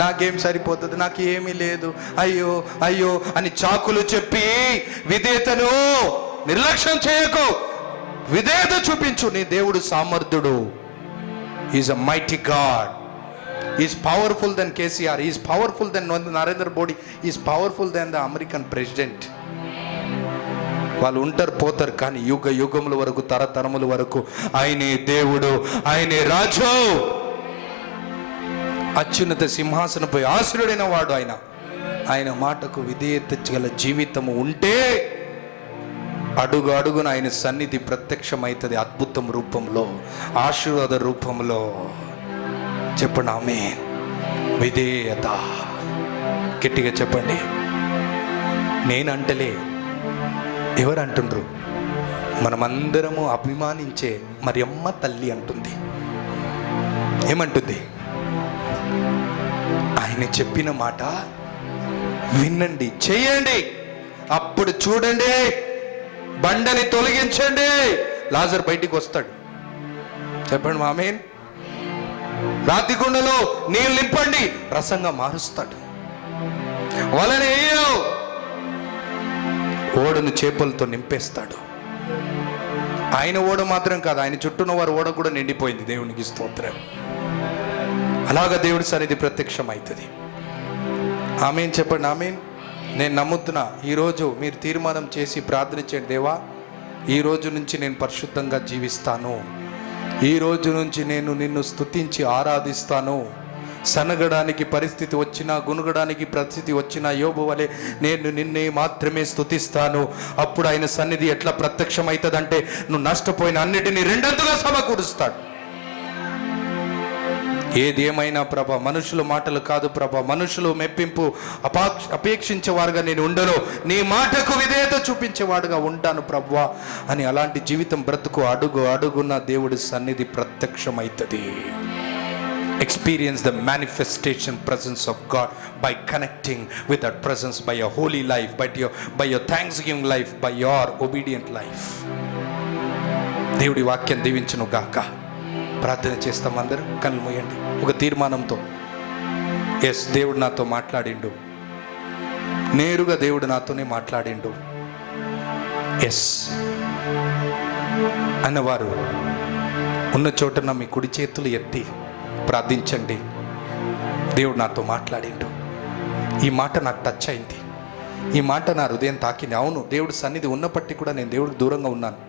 నాకేం సరిపోతుంది, నాకు ఏమీ లేదు, అయ్యో అయ్యో అని చాకులు చెప్పి విధేయతను నిర్లక్ష్యం చేయకు. విధేయత చూపించు. నీ దేవుడు సామర్థ్యుడు. Is a mighty God. Is powerful than KCR. Is powerful than Narendra Modi. Is powerful than the American president. వాళ్ళు ఉంటారు పోతారు, కానీ యుగ యుగముల వరకు, తరతరముల వరకు ఆయనే దేవుడు, ఆయనే రాజు. అత్యున్నత సింహాసనపై ఆసీనుడైన వాడు ఆయన. ఆయన మాటకు విధేయత గల జీవితము ఉంటే అడుగు అడుగున ఆయన సన్నిధి ప్రత్యక్షమవుతుంది. అద్భుతం రూపంలో, ఆశీర్వాద రూపంలో. చెప్పండి ఆమేన్. విధేయత. గట్టిగా చెప్పండి. నేనంటలే, ఎవరు అంటుండ్రు? మనమందరము అభిమానించే మరియమ్మ తల్లి అంటుంది. ఏమంటుంది? ఆయన చెప్పిన మాట వినండి, చేయండి, అప్పుడు చూడండి, బండని తొలగించండి, లాజర్ బయటికి వస్తాడు. చెప్పండి ఆమేన్. రాతి కుండలో నీళ్ళు నింపండి, రసంగా మారుస్తాడు. వలని ఓడను చేపలతో నింపేస్తాడు. ఆయన ఓడ మాత్రం కాదు, ఆయన చుట్టూన్న వారి ఓడ కూడా నిండిపోయింది. దేవునికి స్తోత్రం. అలాగా దేవుడి సన్నిధి ప్రత్యక్షం అవుతుంది. ఆమేన్ చెప్పండి ఆమేన్. నేను నమ్ముతున్నా. ఈరోజు మీరు తీర్మానం చేసి ప్రార్థన చేయండి. దేవా, ఈ రోజు నుంచి నేను పరిశుద్ధంగా జీవిస్తాను. ఈ రోజు నుంచి నేను నిన్ను స్తుతించి ఆరాధిస్తాను. సనగడానికి పరిస్థితి వచ్చినా, గునుగడానికి పరిస్థితి వచ్చినా, యోబు వలె నేను నిన్నే మాత్రమే స్తుతిస్తాను. అప్పుడు ఆయన సన్నిధి ఎట్లా ప్రత్యక్షమవుతుందంటే, నువ్వు నష్టపోయిన అన్నిటినీ రెండంతగా సమకూరుస్తాడు. ఏది ఏమైనా ప్రభా, మనుషుల మాటలు కాదు ప్రభా, మనుషులు మెప్పింపు అపేక్షించేవారుగా నేను ఉండను, నీ మాటకు విధేయత చూపించేవాడుగా ఉంటాను ప్రభా అని అలాంటి జీవితం బ్రతుకు. అడుగు అడుగున్న దేవుడి సన్నిధి ప్రత్యక్షమవుతుంది. Experience the manifestation presence of God by connecting with that presence by your holy life, by your thanksgiving life, by your obedient life. దేవుడి వాక్యం దీవించును గాక. ప్రార్థన చేస్తాం. అందరూ కళ్ళు మూయండి ఒక తీర్మానంతో. ఎస్, దేవుడు నాతో మాట్లాడిండు. నేరుగా దేవుడు నాతోనే మాట్లాడిండు. ఎస్ అన్నవారు ఉన్న చోటన మీ కుడి చేతులు ఎత్తి ప్రార్థించండి. దేవుడు నాతో మాట్లాడిండు. ఈ మాట నాకు టచ్ అయింది. ఈ మాట నా హృదయం తాకింది. అవును, దేవుడు సన్నిధి ఉన్నప్పటికీ కూడా నేను దేవుడికి దూరంగా ఉన్నాను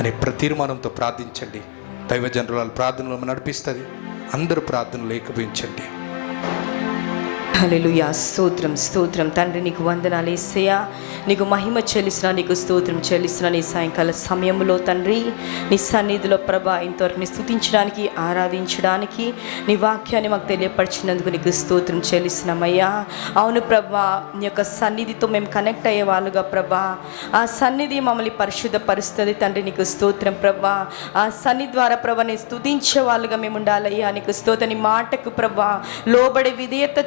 అనే తీర్మానంతో ప్రార్థించండి. దైవజనురాలు ప్రార్థనలు నడిపిస్తుంది. అందరూ ప్రార్థనలు ఏకీభవించండి. హల్లెలూయా. స్తోత్రం స్తోత్రం తండ్రి, నీకు వందనాలు యేసయ్యా. నీకు మహిమ చెల్లిస్తున్నా, నీకు స్తోత్రం చెల్లిస్తున్నా. నీ సాయంకాల సమయంలో తండ్రి, నీ సన్నిధిలో ప్రభా ఇంతవరకు నీ స్తుతించడానికి, ఆరాధించడానికి, నీ వాక్యాన్ని మాకు తెలియపరిచినందుకు నీకు స్తోత్రం చెల్లిస్తున్నామయ్యా. అవును ప్రభా, నీ యొక్క సన్నిధితో మేము కనెక్ట్ అయ్యే వాళ్ళుగా ప్రభా, ఆ సన్నిధి మమ్మల్ని పరిశుద్ధపరుస్తుంది తండ్రి. నీకు స్తోత్రం ప్రభా. ఆ సన్నిధి ద్వారా ప్రభా నేను స్తుతించే వాళ్ళుగా మేము ఉండాలయ్యా. నీకు స్తోత్రం. నీ మాటకు ప్రభా లోబడే విధేయత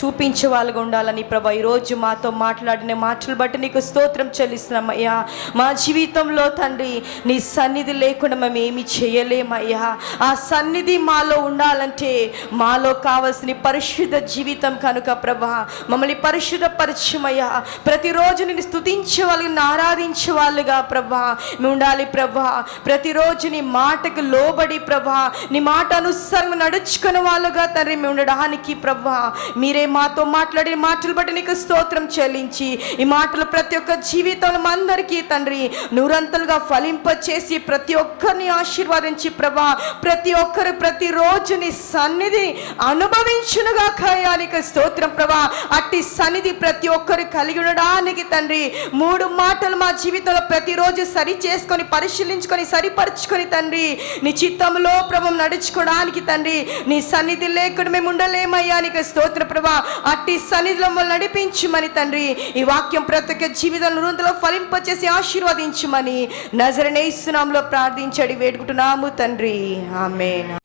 చూపించే వాళ్ళగా ఉండాలని ప్రభా ఈరోజు మాతో మాట్లాడిన మాటలు బట్టి నీకు స్తోత్రం చెల్లిస్తున్నామయ్యా. మా జీవితంలో తండ్రి నీ సన్నిధి లేకుండా మేము ఏమి చేయలేమయ్యా. ఆ సన్నిధి మాలో ఉండాలంటే మాలో కావాల్సిన పరిశుద్ధ జీవితం కనుక ప్రభా మమ్మల్ని పరిశుద్ధపరచమయ్యా. ప్రతిరోజు నేను స్తుతించే వాళ్ళని, ఆరాధించే వాళ్ళుగా ప్రభా మేము ఉండాలి ప్రభా. ప్రతిరోజు నీ మాటకు లోబడి ప్రభా నీ మాట అనుసారం నడుచుకునే వాళ్ళుగా తండ్రి మేము ఉండడానికి ప్రభా మీరే మాతో మాట్లాడే మాటలు బట్టి నీకు స్తోత్రం చెల్లించి ఈ మాటలు ప్రతి ఒక్క జీవితంలో అందరికీ తండ్రి నూరంతలుగా ఫలింపచేసి ప్రతి ఒక్కరిని ఆశీర్వాదించి ప్రభా ప్రతి ఒక్కరు ప్రతిరోజు నీ సన్నిధి అనుభవించునుగా నీకు స్తోత్రం ప్రభా. అట్టి సన్నిధి ప్రతి ఒక్కరు కలిగి ఉండడానికి తండ్రి 3 మాటలు మా జీవితంలో ప్రతిరోజు సరి చేసుకొని, పరిశీలించుకొని, సరిపరచుకొని తండ్రి నీ చిత్తంలో ప్రభు నడుచుకోవడానికి తండ్రి నీ సన్నిధి లేకుండా మేము ఉండలేమయ్యా. నీకు స్తోత్ర ప్రభా. అట్టి సన్నిధిలో మమ్మల్ని నడిపించమని తండ్రి ఈ వాక్యం ప్రతి ఒక్క జీవితంలో నూతనలో ఫలింపచేసి ఆశీర్వదించమని నజరేయుని నామములో ప్రార్థించి వేడుకుంటున్నాము తండ్రి. ఆమేన్.